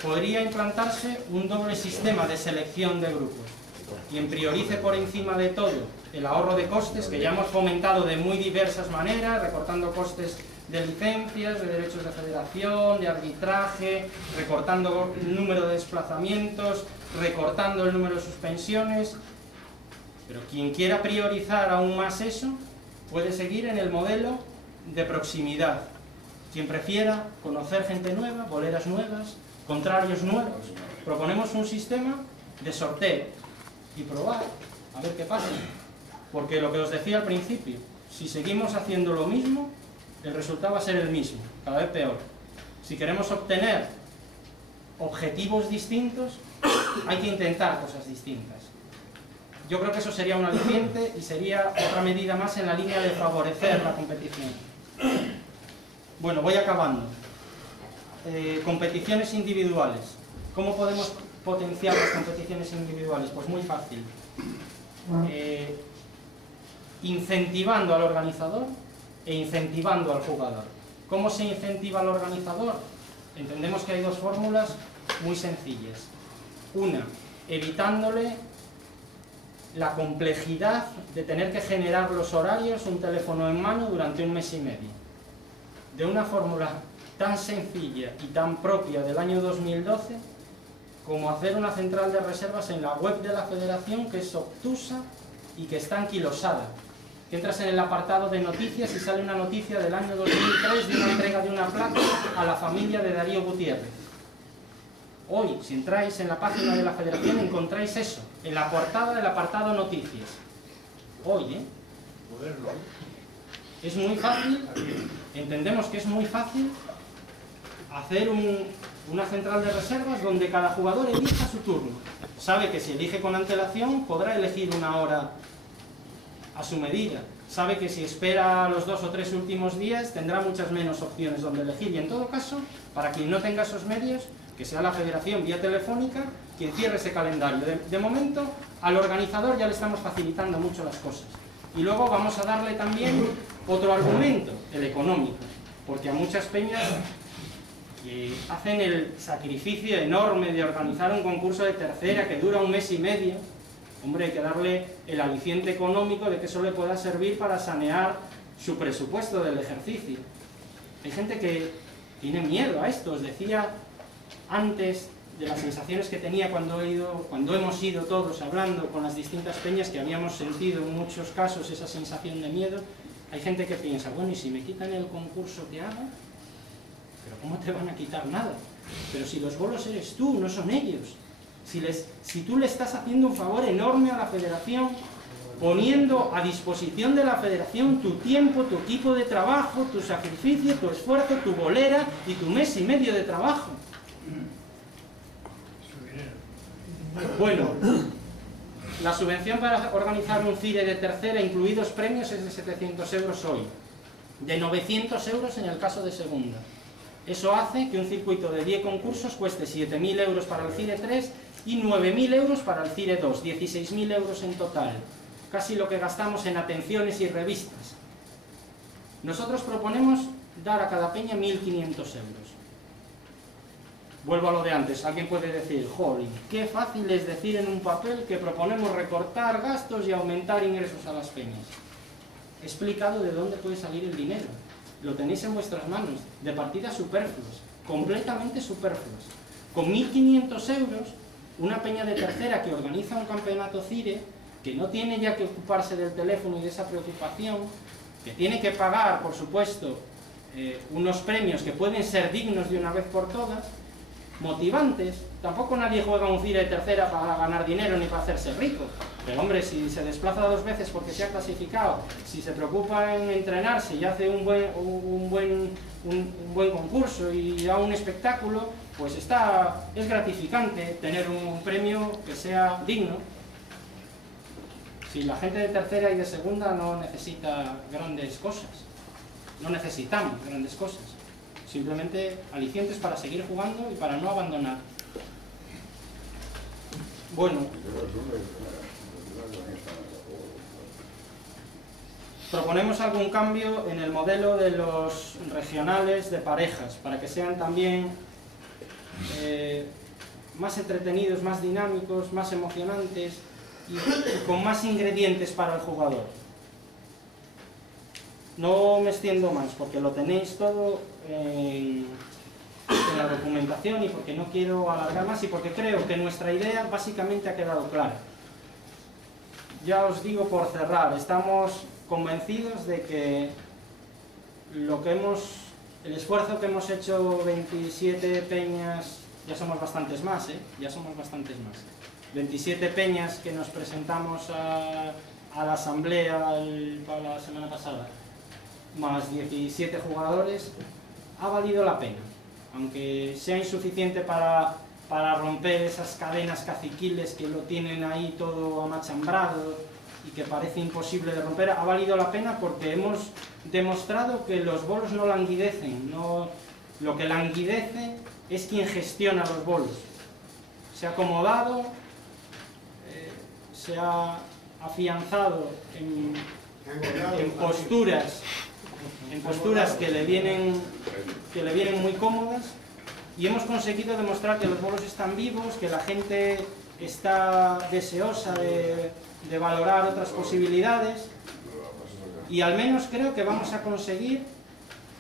podría implantarse un doble sistema de selección de grupos. Quien priorice por encima de todo el ahorro de costes, que ya hemos fomentado de muy diversas maneras, recortando costes de licencias, de derechos de federación, de arbitraje, recortando el número de desplazamientos, recortando el número de suspensiones. Pero quien quiera priorizar aún más eso, puede seguir en el modelo de proximidad. Quien prefiera conocer gente nueva, boleras nuevas, contrarios nuevos, proponemos un sistema de sorteo y probar, a ver qué pasa. Porque lo que os decía al principio, si seguimos haciendo lo mismo, el resultado va a ser el mismo, cada vez peor. Si queremos obtener objetivos distintos, hay que intentar cosas distintas. Yo creo que eso sería un aliciente y sería otra medida más en la línea de favorecer la competición. Bueno, voy acabando. Competiciones individuales. ¿Cómo podemos potenciar las competiciones individuales? Pues muy fácil. Incentivando al organizador e incentivando al jugador. ¿Cómo se incentiva al organizador? Entendemos que hay dos fórmulas muy sencillas. Una, evitándole la complejidad de tener que generar los horarios, un teléfono en mano durante un mes y medio. De una fórmula tan sencilla y tan propia del año 2012 como hacer una central de reservas en la web de la federación, que es obtusa y que está anquilosada. Entras en el apartado de noticias y sale una noticia del año 2003 de una entrega de una placa a la familia de Darío Gutiérrez. Hoy, si entráis en la página de la federación, encontráis eso, en la portada del apartado noticias. Hoy, es muy fácil, entendemos que es muy fácil hacer una central de reservas donde cada jugador elija su turno. Sabe que si elige con antelación podrá elegir una hora a su medida. Sabe que si espera los 2 o 3 últimos días tendrá muchas menos opciones donde elegir. Y en todo caso, para quien no tenga esos medios, que sea la federación vía telefónica quien cierre ese calendario. De momento, al organizador ya le estamos facilitando mucho las cosas. Y luego vamos a darle también otro argumento, el económico. Porque a muchas peñas que hacen el sacrificio enorme de organizar un concurso de tercera que dura un mes y medio, hombre, hay que darle el aliciente económico de que eso le pueda servir para sanear su presupuesto del ejercicio. Hay gente que tiene miedo a esto. Os decía antes de las sensaciones que tenía cuando hemos ido todos hablando con las distintas peñas, que habíamos sentido en muchos casos esa sensación de miedo. Hay gente que piensa, bueno, ¿y si me quitan el concurso que hago? ¿Pero cómo te van a quitar nada? Pero si los bolos eres tú, no son ellos. Si tú le estás haciendo un favor enorme a la federación, poniendo a disposición de la federación tu tiempo, tu equipo de trabajo, tu sacrificio, tu esfuerzo, tu bolera y tu mes y medio de trabajo. Bueno, la subvención para organizar un CIRE de tercera, incluidos premios, es de 700 euros hoy, de 900 euros en el caso de segunda. Eso hace que un circuito de 10 concursos cueste 7.000 euros para el CIRE 3 y 9.000 euros para el CIRE 2, 16.000 euros en total. Casi lo que gastamos en atenciones y revistas. Nosotros proponemos dar a cada peña 1.500 euros. Vuelvo a lo de antes. Alguien puede decir, jolín, qué fácil es decir en un papel que proponemos recortar gastos y aumentar ingresos a las peñas. He explicado de dónde puede salir el dinero. Lo tenéis en vuestras manos, de partidas superfluas, completamente superfluas. Con 1.500 euros, una peña de tercera que organiza un campeonato CIRE, que no tiene ya que ocuparse del teléfono y de esa preocupación, que tiene que pagar, por supuesto, unos premios que pueden ser dignos de una vez por todas, motivantes. Tampoco nadie juega un CIRE de tercera para ganar dinero ni para hacerse rico. Pero hombre, si se desplaza 2 veces porque se ha clasificado, si se preocupa en entrenarse y hace un buen concurso y da un espectáculo, pues es gratificante tener un premio que sea digno. Si la gente de tercera y de segunda no necesita grandes cosas, no necesitamos grandes cosas, simplemente alicientes para seguir jugando y para no abandonar. Bueno, proponemos algún cambio en el modelo de los regionales de parejas, para que sean también más entretenidos, más dinámicos, más emocionantes y con más ingredientes para el jugador. No me extiendo más, porque lo tenéis todo en la documentación y porque no quiero alargar más y porque creo que nuestra idea básicamente ha quedado clara. Ya os digo por cerrar, estamos convencidos de que el esfuerzo que hemos hecho 27 peñas, ya somos bastantes más, ya somos bastantes más. 27 peñas que nos presentamos a la asamblea la semana pasada, más 17 jugadores, ha valido la pena. Aunque sea insuficiente para romper esas cadenas caciquiles que lo tienen ahí todo amachambrado y que parece imposible de romper, ha valido la pena porque hemos demostrado que los bolos no languidecen, lo que languidece es quien gestiona los bolos. Se ha acomodado, se ha afianzado en posturas que le vienen muy cómodas, y hemos conseguido demostrar que los bolos están vivos, que la gente está deseosa de valorar otras posibilidades, y al menos creo que vamos a conseguir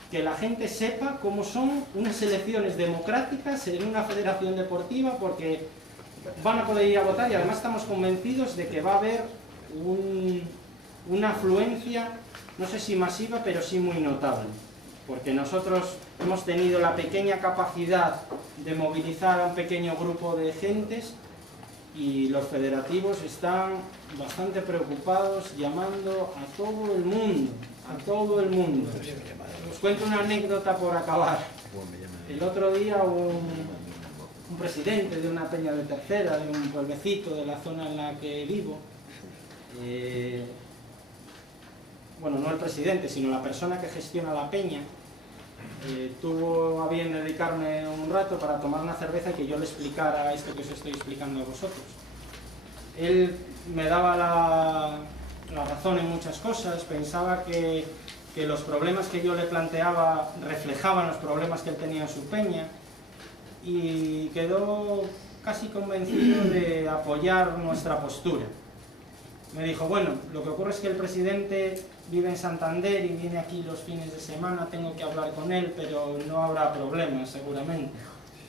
que la gente sepa cómo son unas elecciones democráticas en una federación deportiva, porque van a poder ir a votar, y además estamos convencidos de que va a haber una afluencia, no sé si masiva, pero sí muy notable, porque nosotros hemos tenido la pequeña capacidad de movilizar a un pequeño grupo de gentes, y los federativos están bastante preocupados, llamando a todo el mundo, Os cuento una anécdota por acabar. El otro día un presidente de una peña de tercera, de un pueblecito de la zona en la que vivo, bueno, no el presidente, sino la persona que gestiona la peña, tuvo a bien dedicarme un rato para tomar una cerveza y que yo le explicara esto que os estoy explicando a vosotros. Él me daba la razón en muchas cosas, pensaba que los problemas que yo le planteaba reflejaban los problemas que él tenía en su peña, y quedó casi convencido de apoyar nuestra postura. Me dijo, bueno, lo que ocurre es que el presidente vive en Santander y viene aquí los fines de semana, tengo que hablar con él, pero no habrá problemas seguramente.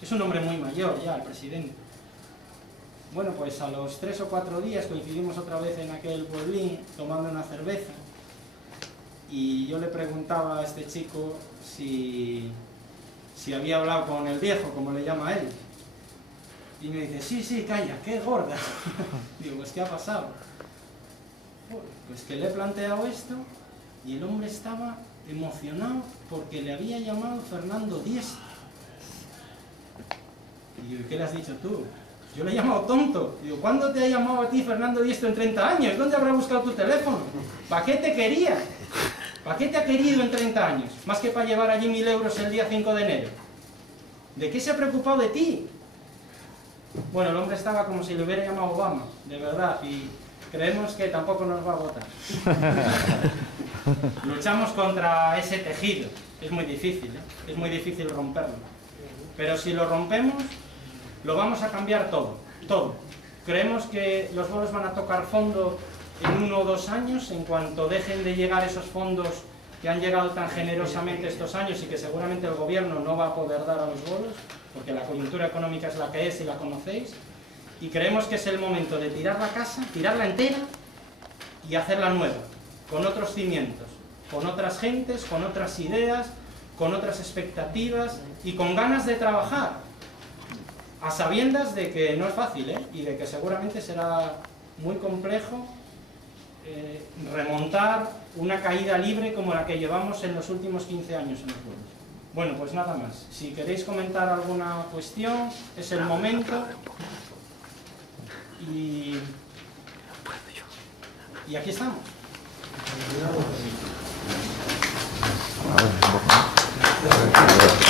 Es un hombre muy mayor ya, el presidente. Bueno, pues a los 3 o 4 días coincidimos otra vez en aquel pueblín tomando una cerveza, y yo le preguntaba a este chico si había hablado con el viejo, como le llama él. Y me dice, sí, calla, qué gorda. Digo, pues ¿qué ha pasado? Pues que le he planteado esto y el hombre estaba emocionado porque le había llamado Fernando Diesto. Y digo, ¿qué le has dicho tú? Yo le he llamado tonto. Digo, ¿cuándo te ha llamado a ti Fernando Diesto en 30 años? ¿Dónde habrá buscado tu teléfono? ¿Para qué te quería? ¿Para qué te ha querido en 30 años? Más que para llevar allí 1000 euros el día 5 de enero. ¿De qué se ha preocupado de ti? Bueno, el hombre estaba como si le hubiera llamado Obama, de verdad, y creemos que tampoco nos va a votar. Luchamos contra ese tejido. Es muy difícil, es muy difícil romperlo. Pero si lo rompemos, lo vamos a cambiar todo, todo. Creemos que los bolos van a tocar fondo en 1 o 2 años, en cuanto dejen de llegar esos fondos que han llegado tan generosamente estos años y que seguramente el gobierno no va a poder dar a los bolos, porque la coyuntura económica es la que es y la conocéis, y creemos que es el momento de tirar la casa, tirarla entera y hacerla nueva, con otros cimientos, con otras gentes, con otras ideas, con otras expectativas y con ganas de trabajar. a sabiendas de que no es fácil, y de que seguramente será muy complejo remontar una caída libre como la que llevamos en los últimos 15 años en los vuelos. Bueno, pues nada más. Si queréis comentar alguna cuestión, es el momento. Y aquí estamos. A ver, un poco.